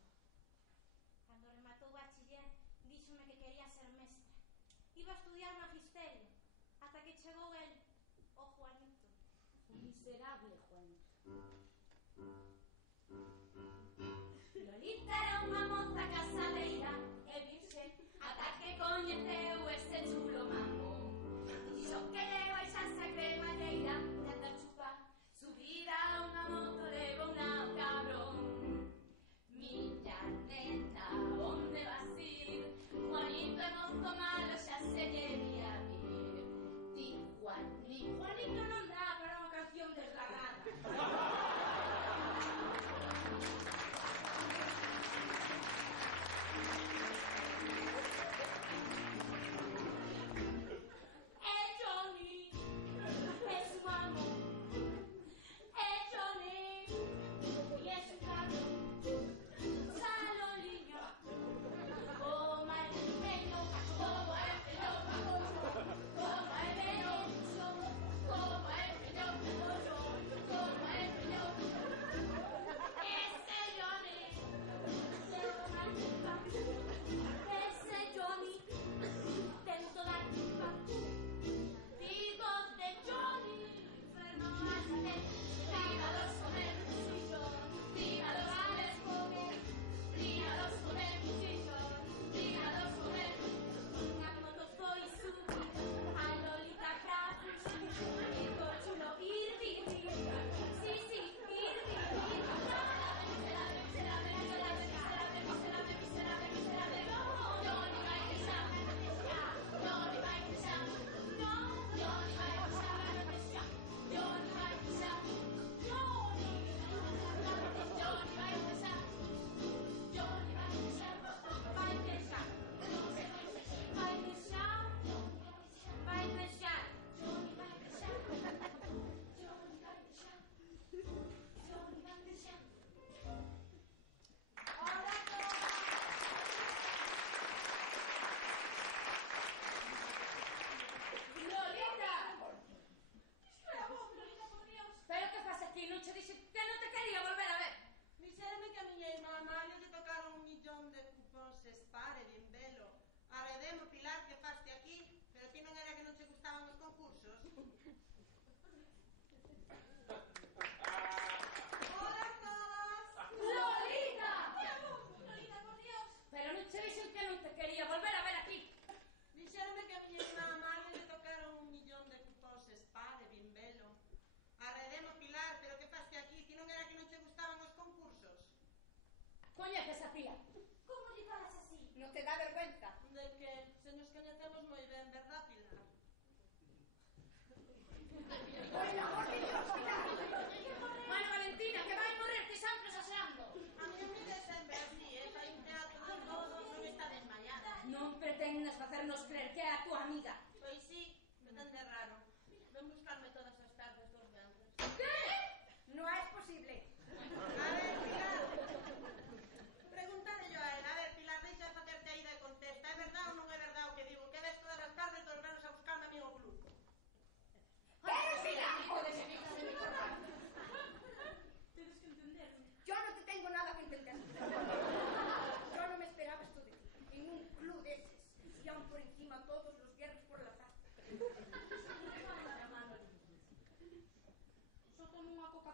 Cando rematou o bachiller, díxome que quería ser mestra. Iba a estudiar magisterio, ata que chegou el, o Juanito. O miserable Juanito. Lolita era unha moza casadeira e virxe, ata que coñeceu ese chulo mamón. Dixo que leva xa esa cremalleira de ata chupar, subida a unha moto leva unha cabrón. Miña nena, onde vas ir? Juanito é mozo malo, xa se lle vía vir. Ti, Juanito, Juanito non dá para unha canción desgarrada. Coñeces a tía? Como lle falas así? Non te dá vergüenza? De que se nos coñecemos moi ben, verdad, Pilar? Por el amor de Dios, cuidado. Bueno, Valentina, que vai morrer ti sempre saseando. A mí me sempre así, fai un teatro de todo, non está desmayada. Non pretendas facernos creer que é a túa amiga. Pois sí, me tan de raro. Ven buscarme todas as tardes dos venres. Que? No es posible. A ver, Pilar. Pregúntale yo a él. A ver, Pilar, deixa facerte a ida e contesta. É verdad ou non é verdad?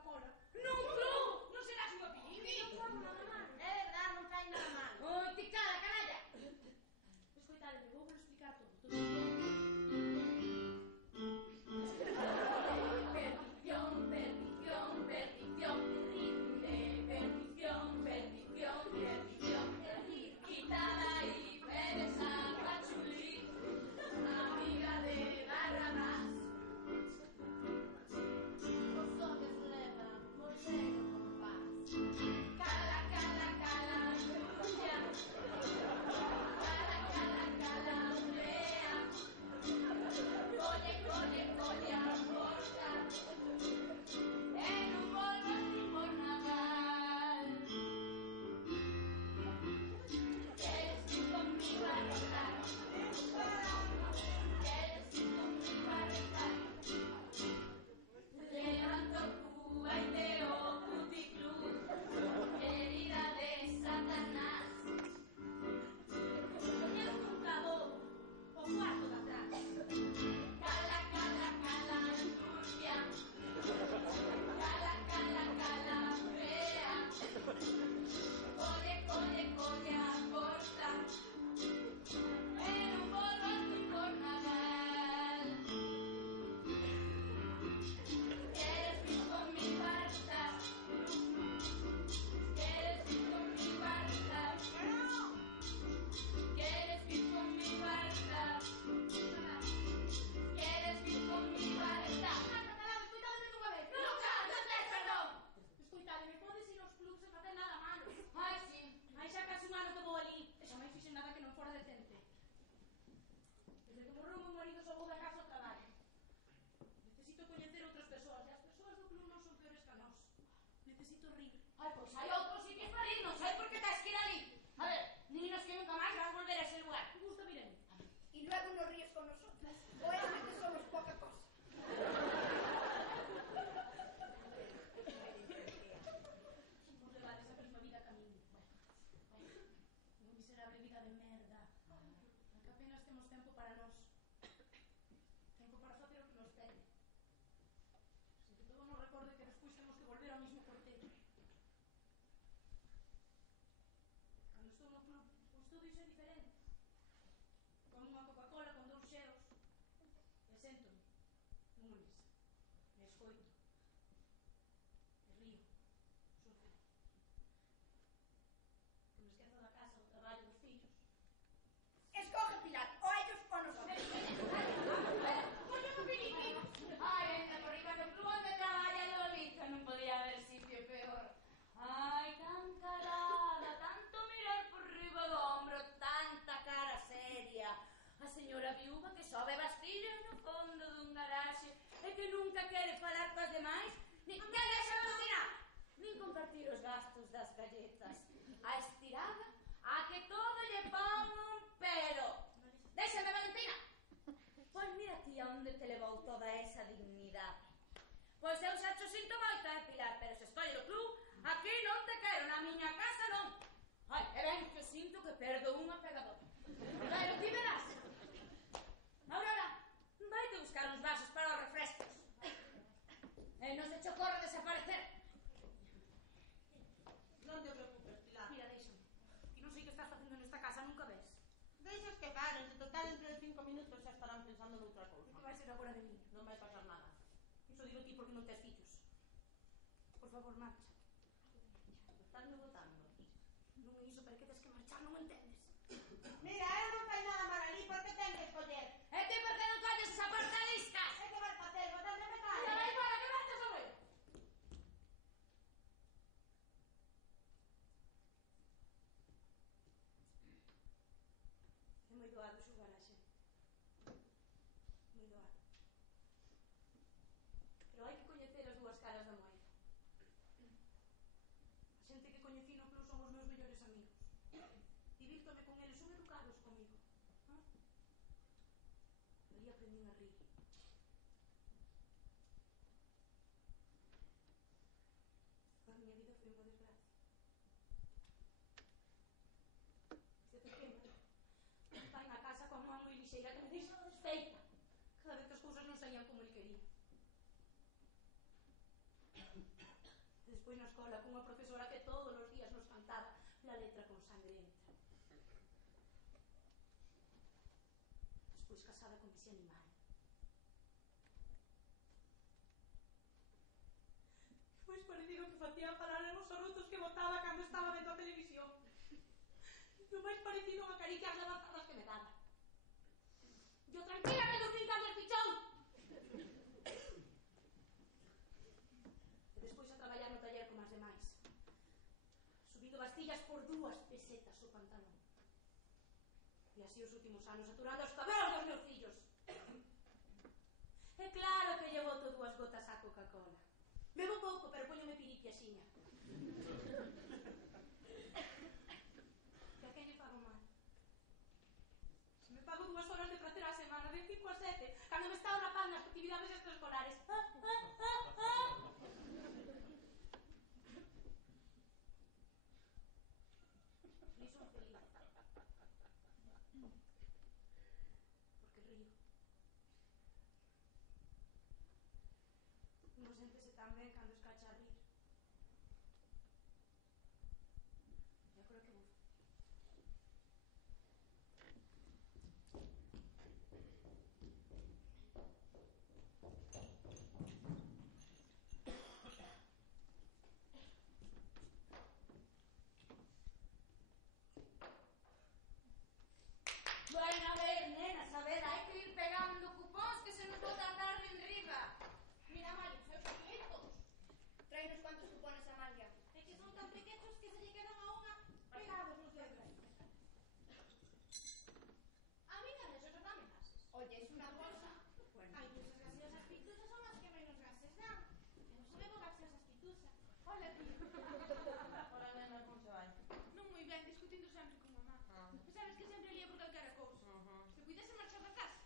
Coca-Cola. Nun club! Non serás unha pirigui? Non fago nada malo. É verdad, non fai nada malo. Oi, ti cala, canalla! Escoitade, vou vos explicar todo. Todo. Perdición, perdición, perdición terrible. Perdición, perdición, perdición terrible. Quitada y pereza, Pachulí, amiga de Barrabás. Os ollos levan morcego con paz. Cala, cala, cala, Rusia. Cala, cala, cala, Umbrea. Colle, colle, colle a porta. E non volvo ni por Nadal. Queres ir conmigo a rezar? Queres ir conmigo a rezar? Levanto Cuba y teo puticlub, querida de Satanás. Poñeron un cabo o cuarto de atrás. Cala, cala, cala, Turquía. Cala, cala, cala, Umbrea. Colle, colle, colle a porta. E non volvo ni por Nadal. Queres ir conmigo a rezar? Queres ir conmigo a rezar? Queres ir conmigo a rezar? Queres ir conmigo a rezar? Anda, calado, escoitademe dunha vez. Nunca, non tes perdón. Escoitademe, podes ir aos clubs e facer nada malo. Ai, sí. Hai xa casi un ano que vou ali e xa máis fixen nada que non fora decente. Desde que morreu o meu marido só vou da casa ao traballo. Necesito coñecer outras persoas e as persoas do club non son peores que nós. Necesito rir. Ai, pois hai outros sitios para ir, non sei por que tens que ir ali. A ver, niños que nunca máis vas volver a ese lugar. Gusta, Irene. Y luego no ríes con nosotras. O es que somos poca cosa. Vos levades a mesma vida que a min. Unha miserable vida de merda. Na que apenas temos tempo para nós. Tempo para facer o que nos pede. Sin que todo nos recorde que despois temos que volver ao mismo porteiro. Cando estou no club, pois todo iso é diferente. Tomo unha Coca-Cola con 2 xeos e séntome nunha mesa. E escoito. E río. Sufro. Que me esquezo da casa, do traballo, dos fillos. Escoge, Pilar, o ellos o nosotros. Coño, un pirigui. Ai, entra por riba do club onde traballa Lolita. Non podía haber sitio peor. Ai, tan calada, tanto mirar por riba do hombro, tanta cara seria. A señora viúva que sobe bastillas no fondo dun garaxe e que nunca quere falar cos demais, nin deixa cocinar, nin compartir os gastos das galletas. A estirada, a que todo lle pon un pero. Déxame, Valentina. Pois mira ti a onde te levou toda esa dignidade. Pois eu xa cho sinto moito, Pilar, pero se escolle do club, aquí non te quero, na miña casa non. Ai, e ben que sinto que perdo unha pegadora. Pero ti verás. Aurora, vaite buscar uns vasos para os refrescos. E non se che ocorre desaparecer. Non te preocupes, Pilar. Mira, déixame. E non sei que estás facendo nesta casa, nunca ves. Deixas que paren, de total entre 5 minutos xa estarán pensando noutra O cousa. que vai ser agora de mí? Non vai pasar nada. Iso dilo ti porque non tes fillos. Por favor, marcha. Estás me botando. Non é iso, pero que tes que marchar, non entendes? Mira, eu non fai nada mal ali, por que ten que escoller? E ti por que non colles esa porta liscas? É que vai facer, botarme me cae. Mira, vai embora, que marchas ao meu. É moi doado xogar a xente. Moi doado. Pero hai que coñecer as dúas caras da moeda. A xente que coñecí no club son os meus mellores amigos. Divirtome con eles, son educados comigo. ¿Ah? Ali aprendín a rir. A miña vida foi unha desgracia. Desde pequena, pai na casa coa man moi lixeira que me deixaba desfeita cada vez que as cousas non saían como el quería. Despois na escola cunha profesora que todos os días nos cantaba la letra con sangre entra. Despois casada con ese animal. Despois parecido que facía parar os sorrutos que botaba cando estaba vendo a televisión. No máis parecido a caricias de bazadas que me daba. Yo tranquila que dormí cando el pichón. E despois a traballar no taller como as demais, subindo bastillas por 2 pesetas o pantalón. E así os últimos anos aturando os cabelos dos meus fillos. É claro que lle boto 2 gotas á Coca-Cola. Bebo pouco, pero póñome piripi axiña. Que a quen lle fago mal? Se me pago 2 horas de prazer á semana, de 5 a 7, cando me estaba rapando nas actividades extraescolares. Riso feliz. Porque río. Uno séntese tan ben cando escacha a rir. Eu creo que vou. Bueno, a ver, nenas, a ver, hai que ir pegando cupóns que se nos bota a tarde en riba. Mira, Mario, eu xa peguei todos. Tráenos cuantos cupones, Amalia. É que son tan pequenos que se lle quedan a unha pegados nos dedos. A mí non eso dame gases. Oye, es una cosa. Bueno, Ai, pues as gaseosas pituzas son as que menos gases dan. Eu só bebo gaseosas pituzas. Hola, tío. Hola, nena, como se vai? Non moi ben, discutindo sempre con mamá. Sabes que sempre lía por calquera cousa. Se puidese marchar da casa.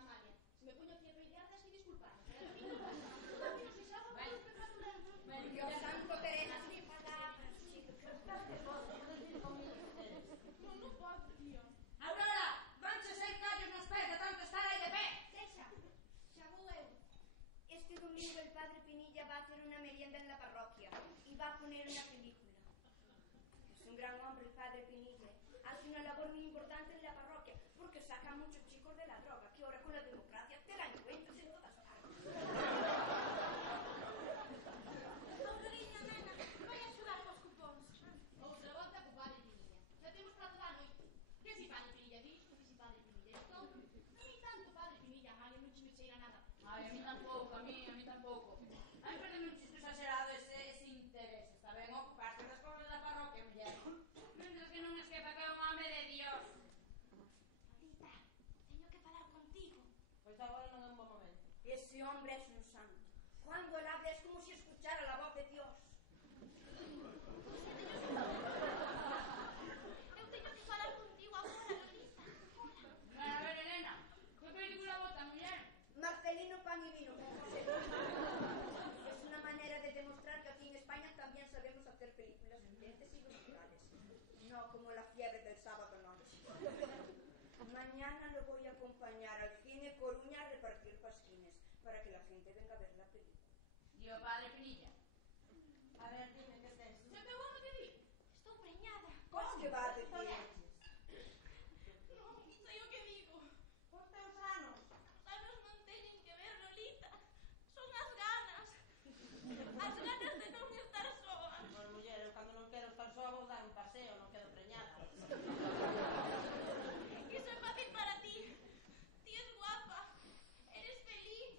Amalia, se me puño aquí a peidear, das que disculparme. Pero a mí non pasa. A mí non se sabe por os preparados. Dios santo, Teresa. Sin palabras, chicos. Non podo, tío. Aurora, vanche ser callos nos pés de tanto estar aí de pé. Deixa, xa vou eu. Este domingo el padre Pinilla va a hacer una merienda en la parroquia y va a poner una película. Es un gran hombre el padre Pinilla. Hace una labor muy importante en la parroquia porque saca a muchos chicos de la droga que ahora con la democracia te dan cuentas en todas partes. Auroriña, nena, vai axudar cos cupóns. Outra volta co padre Pinilla. Já temos prato da noite. Que si padre Pinilla disto, que si padre Pinilla isto. A mí tanto padre Pinilla, Amalia, non che me cheira nada. Ai, a mí tampouco, a mí tampouco. A mí perdeme un chiste exagerado ese interés. Está ben ocuparse das cousas da parroquia, muller. Mentres que non esquepa que é un home de Dios. Lolita, teño que falar contigo. Pois agora non é un bom momento. Ese hombre es un santo. Cuando él habla es como si escuchara la voz de Dios. Eu teño que falar contigo agora, Lolita. A ver, Elena, que película bota, muller? Marcelino Pan y Vino con José Luis. Es una manera de demostrar que aquí en España también sabemos hacer películas indecentes y musicales. No como La fiebre del sábado noche. Mañana lo voy a acompañar al cine Coruña a repartir pasquines para que la gente venga a ver la película. Dio padre Pinilla. A ver, dime, que tes? Se te vou que di? Estou preñada. ¿Cómo que va a decir? Non, sei o que digo. Por teus anos. Anos non teñen que ver, Lolita. Son as ganas. As ganas de non estar soa. Bueno, muller, eu cando non quero estar soa vou dar un paseo, non quedo preñada. Iso é fácil para ti. Ti es guapa. Eres feliz.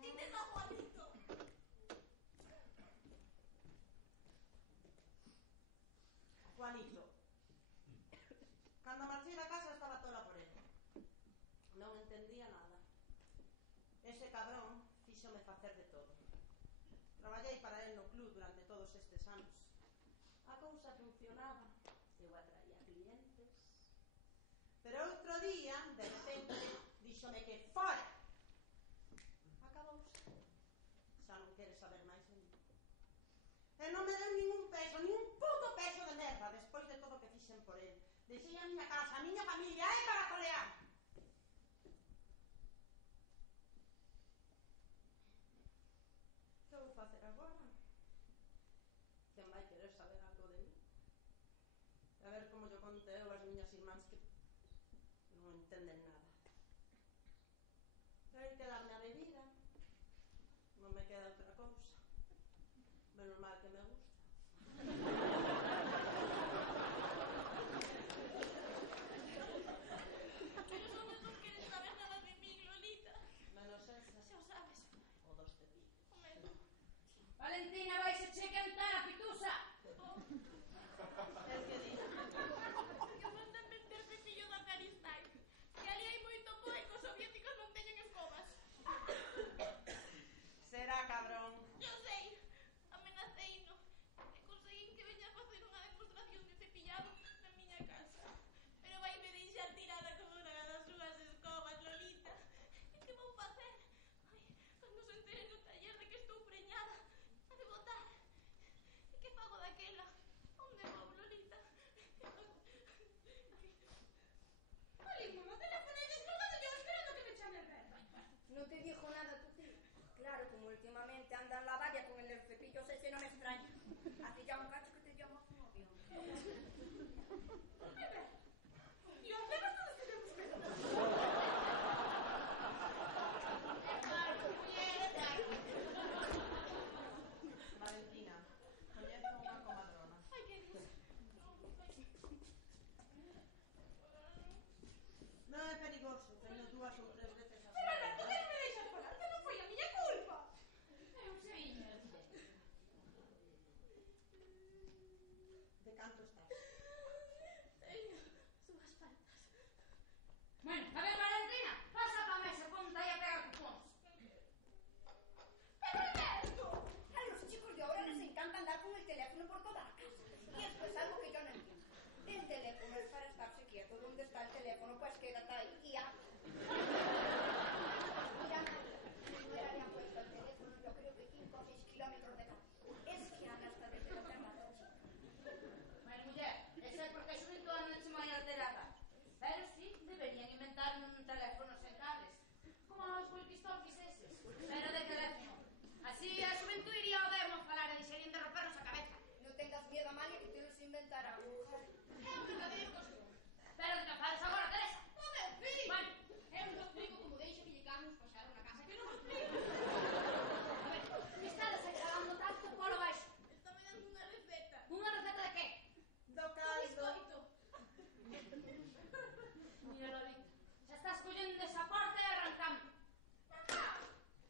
Ti tes a Juanito. Juanito. Cando marchei da casa estaba tola por él. Non entendía nada. Ese cabrón fíxome facer de todo. Traballei para él no club durante todos estes anos. A cousa funcionaba. Eu atraía clientes. Pero outro día, de repente, díxome que fora. Acabouse. Xa non quere saber máis de mí. E non me deu ningún peso, nin un puto peso de merda despois de todo o que fixen por él. Deixei a miña casa, a miña familia, para colear. Que vou facer agora? mans que non entenden nada. Hai que darme a bebida, non me queda outra cousa. Menos mal que me gusta. Pero son que non queres saber nada de mí, Lolita. Menos esa, Xa o sabes. o dos cepillos. Homero. Valentina, vais a che cantar a pitusa. El que diga. Que mandan vender cepillo da Caristai. Que ali hai moito po e que os soviéticos non teñen escobas. Será cabrón. Yo sei. Amenaceino. E conseguín que veña a facer unha demostración de cepillado na miña casa. Pero vai me deixar tirada como unha das súas escobas, Lolita. E que vou facer? Ai, cando se entere no taller de que estou preñada, a de botar. E que fago daquela? Onde vou, Lolita? Oli, mamá, teléfono aí descolgado, yo esperando que me chame Alberto. ¿No te dijo nada tu tía? Claro, como últimamente anda en la valla con el cepillo ese, no me extraña. Hace ya un cacho que te llamó tu novio. Y hacemos todos tenemos que dar. Valentina, coñezo unha comadrona. Ai, que Dios. Non é perigoso, teño 2 ou 3 veces a Pero Alberto, que non me deixas falar, que non foi a miña culpa. Eu sei, De canto estás? Teño súas faltas. Bueno, a ver, Valentina, pasa pa mesa, ponte aí a pegar cupóns. Pero Alberto. A los chicos de ahora les encanta andar con el teléfono por toda la casa. Y esto es algo que yo no entiendo. El teléfono es para estarse quieto. ¿Dónde está el teléfono? Pues quédate ahí y habla. Mira, María, si fuera le han puesto el teléfono, yo creo que 5 o 6 kilómetros de campo. Es que Ana está desde la terraza, chica. Bueno, muller, ese é porque a xuventude non che moi alterada. Pero sí, deberían inventar un teléfono sen cables. Como os walkie-talkies eses. Pero de teléfono. Así a xuventude iría ao demo falar e deixarían de rompernos a cabeza. No tengas miedo, Amalia, que te los inventarán, mujer. É o que te digo, Cosmo. Pero de que fales agora, Teresa? Non me explico. Bueno, Eu non explico como deixa que llegamos pasar na casa, que non me explico. a ver, estades exhalando tanto polo baixo. Está me dando unha receta. Unha receta de que? Do Do caldo. biscoito. Mira, Lolita, xa estás collendo esa porta e arrancando. Mamá,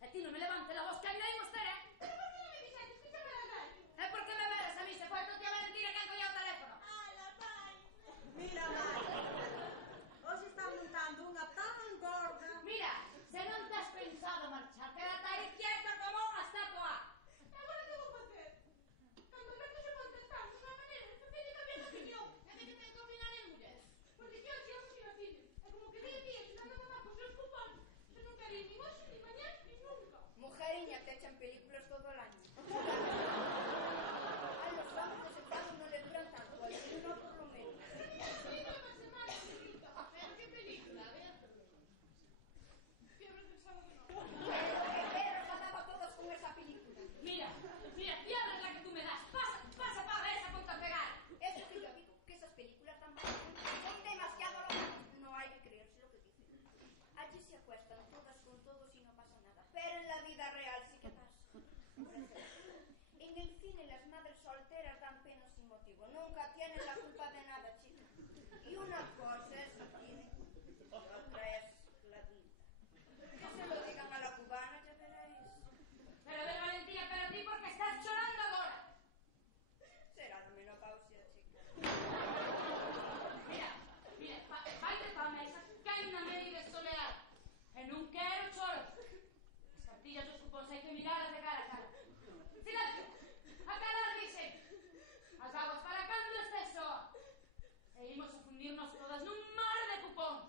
E ti non me levante la voz que a mí non imos ter, pero por que non me dixetes que chama a radio? É porque me veres a mí se foi tu tía Valentina quen colleu o teléfono. Ala, pai. Mira, Mai, hoxe están montando unha tan gorda. Mira, se non te has pensado marchar, quédate aí quieto como unha estatua. E agora que vou facer? Cando Alberto se contestar dunha maneira, que teñe que cambiar de opinión. E de que ten que opinar en muller? Porque que hoxe vamos ir ao cine. E como que día a día chegando a tomar cos seus cupóns, se non quere ir nin hoxe, nin mañá, nin nunca. Mujeriña, te echan películas todo el año. A los ramos de sentado no le duran tanto, al uno por lo menos. Sí, no unha semana, Lolita. Pero que película, a ver. Fiebres del sábado no. Pero Pedro saltaba todos con esa película. Mira, mira, piedra es la que tú me das. Pasa, pasa para ver esa ponte a pegar. Eso que yo digo, que esas películas tan baratas son demasiado locas. No hay que creerse lo que dicen. Allí se acuestan todas con todos y no pasa nada. Pero en la vida real sí que pasa. Por ejemplo, en el cine las madres solteras dan pena sin motivo. Nunca tienen la culpa de nada, chica. Y una cosa es el cine, y otra es la vida. Que se lo digan a la cubana, ya veréis. Pero a ver, Valentina, pero ti porque estás chorando agora. Será la menopausia, chica. Mira, mira, vaite pa mesa que hai unha media soleada. E non quero choros. As cartillas dos cupóns hai que miralas de cara a cara. Silencio! A calar, dixen! As aguas para cando estés soa. E imos a fundirnos todas nun mar de cupóns.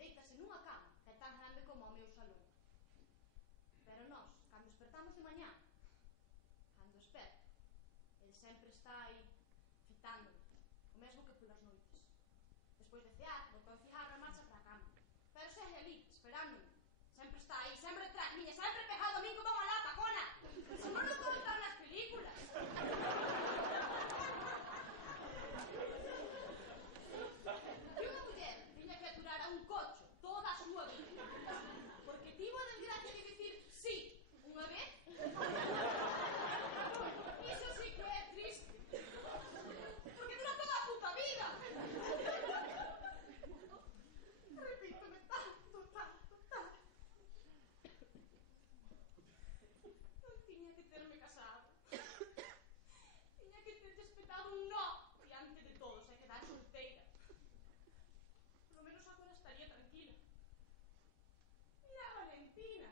deítase nunha cama que é tan grande como o meu salón. Pero nós, cando despertamos de mañá, cando esperto, el sempre está aí fitándome, o mesmo que polas noites. Despois de cear, bota o cigarro e marcha para a cama. Pero segue ali, esperándome. Sempre está aí, sempre detrás miña, sempre pegado a min como unha lata, cona. Se non lo contan nas películas. E unha muller tiña que aturar a un cocho toda a súa vida. Porque tivo a desgracia de dicir sí unha vez. Iso sí que é triste. Porque dura toda a puta vida. Repítome tanto. Non tiña que terme casado. Tiña que ter espetado un no diante de todos e quedar solteira. Polo menos agora estaría tranquila. Mira a Valentina,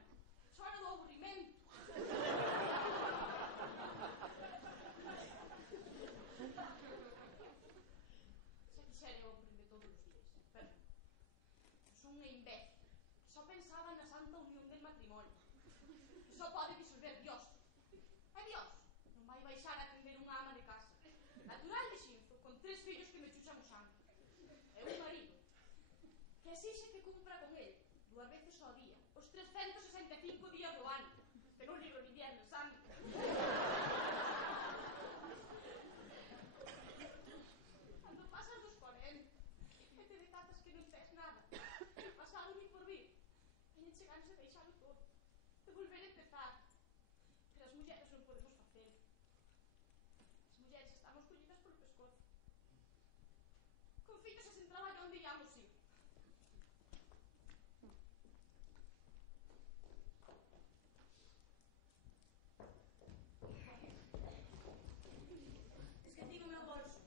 chora do aburrimento. Se quixera eu aprender todos os días, pero son unha imbécil que só pensaba na santa unión del matrimonio, que só pode disolver Dios. E Dios non vai baixar a atender unha ama de casa natural de Xinzo con 3 fillos que me chuchan o sangue, e un marido que exixe que cumpra con el 2 veces ao día os 365 días do ano, que non libro ni viernes santo. Cando pasas dos 40 e te decatas que non tes nada, pasado ni por vir, teñen chegarse a deixalo todo, de volver a empezar. Pero as mulleres non podemos facelo. As mulleres estamos collidas polo pescozo. Con fillos e sen traballo, onde íamos ir? Esqueci o meu bolso.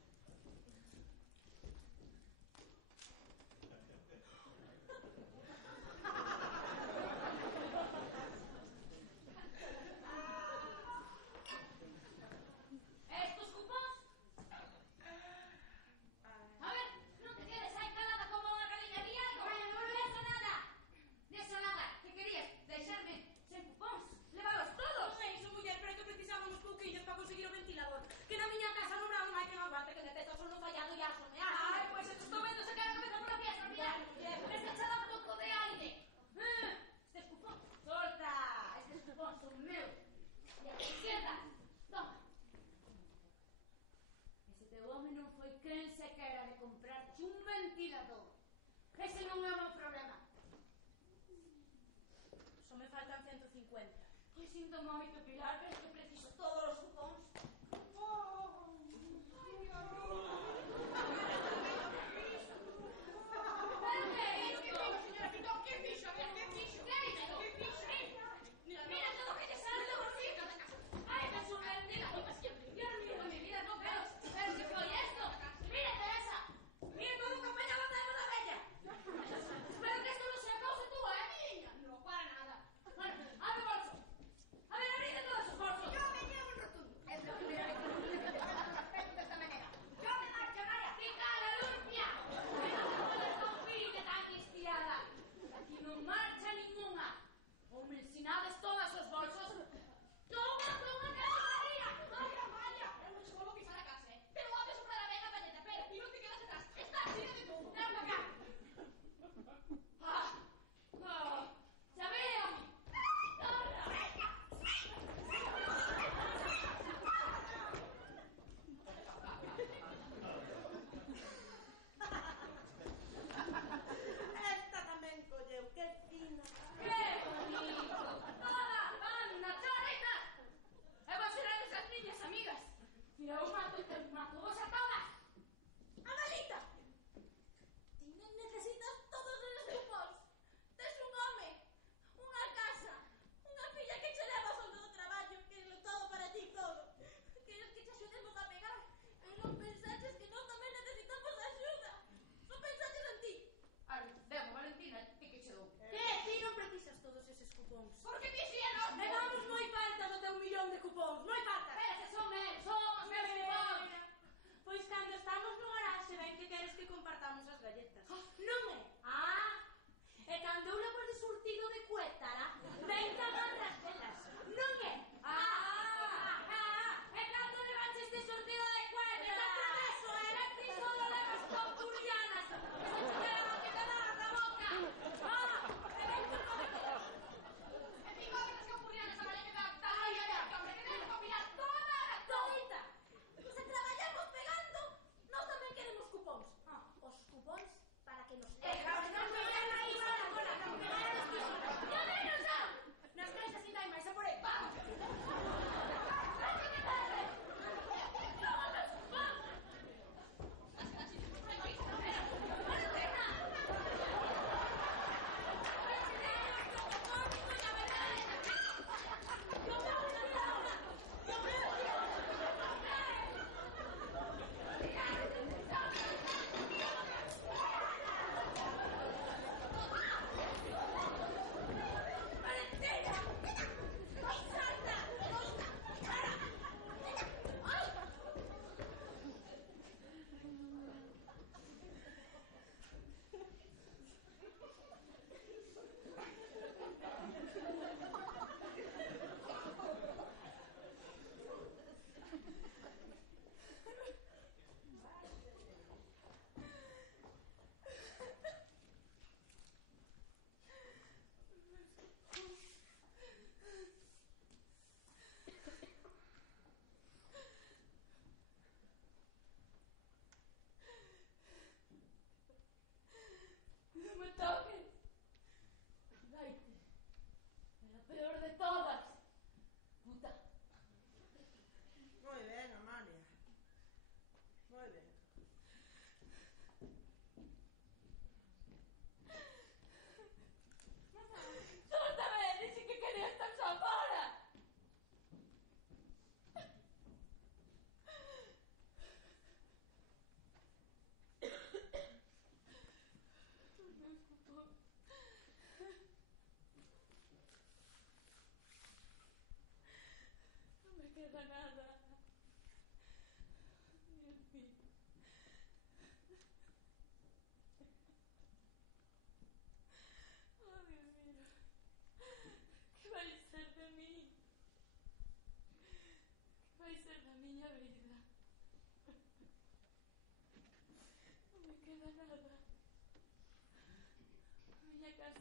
Estos cupóns? A ver, non te quedes aí calada como unha galiña riaico. Non desa nada. Desa nada. Que querías? Deixarme sen cupóns? Levalos todos? Non é iso, muller, pero é que precisamos uns pouquinhos para conseguir o ventilador. Que na miña casa non hai máis que non aguante, que detesta o sono fallado e a somear. Ai, pois se te estou vendo sacar a cabeza pola fiestra, mira. Ves echada un pouco de aire. Estes cupóns. Solta. Estes cupóns son meus. E a izquierda. Toma. Ese teu home non foi quen sequera de comprarte un ventilador. Ese non é o meu problema. Só me faltan 150. Que sinto moito, Pilar, pero é que preciso todos os cupóns. Ai, que horror. Pero que é isto? Señora Pitón, que fixo? A ver, que fixo? Que é isto? Que fixo? Mira todo o que lle sale do bolsillo. Ai, me sorprendida. Dios mío, de mi vida, no, pero que foi esto? Mira, Teresa. Mira todo o que apañaba da bella. Espero que esto non sea causa túa, miña. No, para nada. Bueno, abre o bolso. A ver, abrite todos os bolsos. Yo me llevo un rotundo.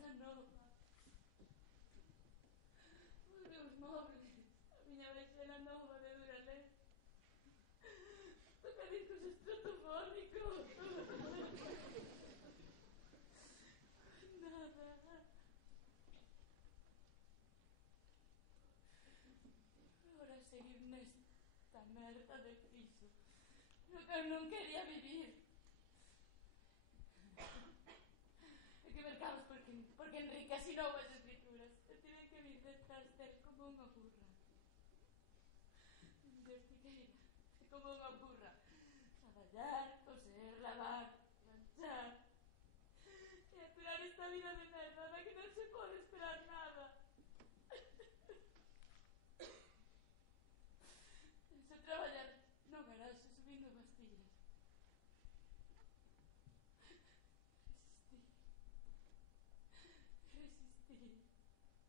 casa nova, os meus móveis, a miña baixena nova de Duralé, tocadicos estratofónicos. Nada. Agora seguir nesta merda de piso no que eu non quería vivir. E que mercados porque Enrique asinou as escrituras e tive que vir detrás del como unha burra. Dios ti queira, como unha burra. Traballar, coser, lavar, planchar e esperar esta vida de merda na que non se pode esperar nada. Penso traballar no garaxe subindo pastillas.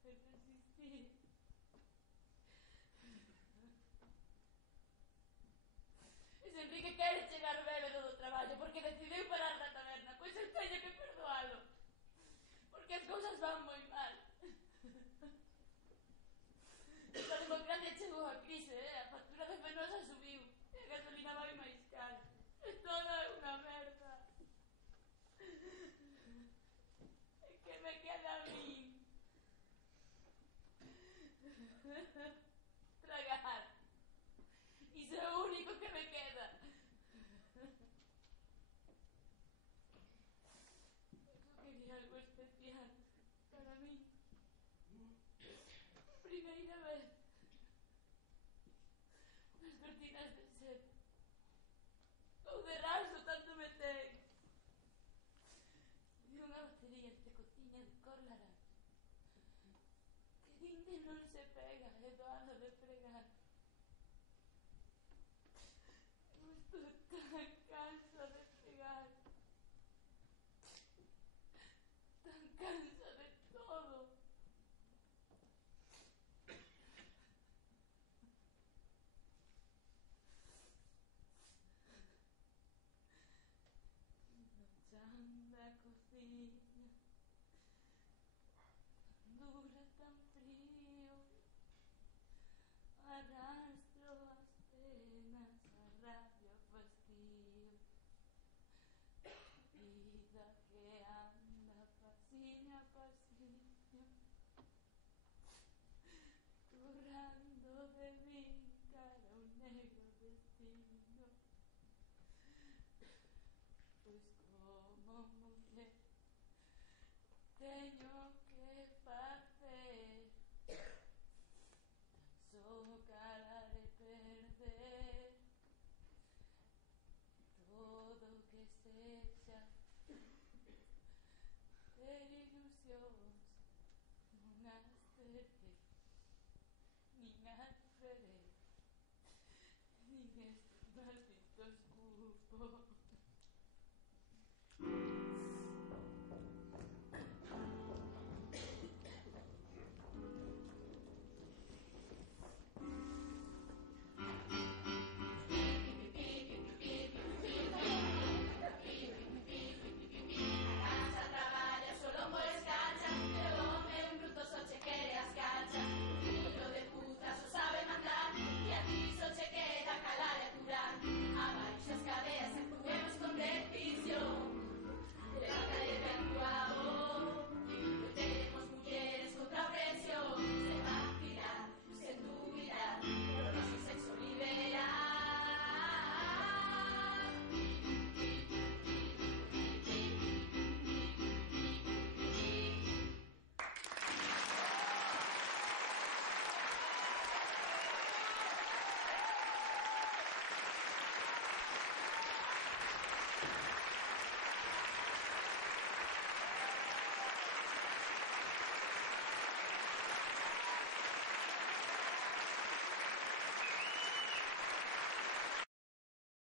Resistir. E se Enrique quere chegar bébero do traballo porque decidiu parar na taberna, pois eu teño que perdoalo. Porque as cousas van moi mal. A democracia chegou a crise, a factura de Fenosa subiu e a gasolina vai máis cara. E toda é unha merda. E que me queda a min? Tragar. Iso é o único que me queda. Eu quería algo especial para mí. Primeira vez. Unas cortinas de seda. Ou de raso, tanto me ten. E unha batería entre cociña de cor laranja. Que din que non se pega, é doado de fregar. Eu estou tan cansa de fregar. Tan cansa de todo. No chan da cociña, tan dura, tan frío, arrastro as penas, a rabia, o fastío. Vida que anda pasiño a pasiño, currando de min cara un negro destino. Pois como muller teño que facer, tan só calar e perder todo o que sexa ter ilusións. Non as terei, nin as verei, nin estes malditos cupos.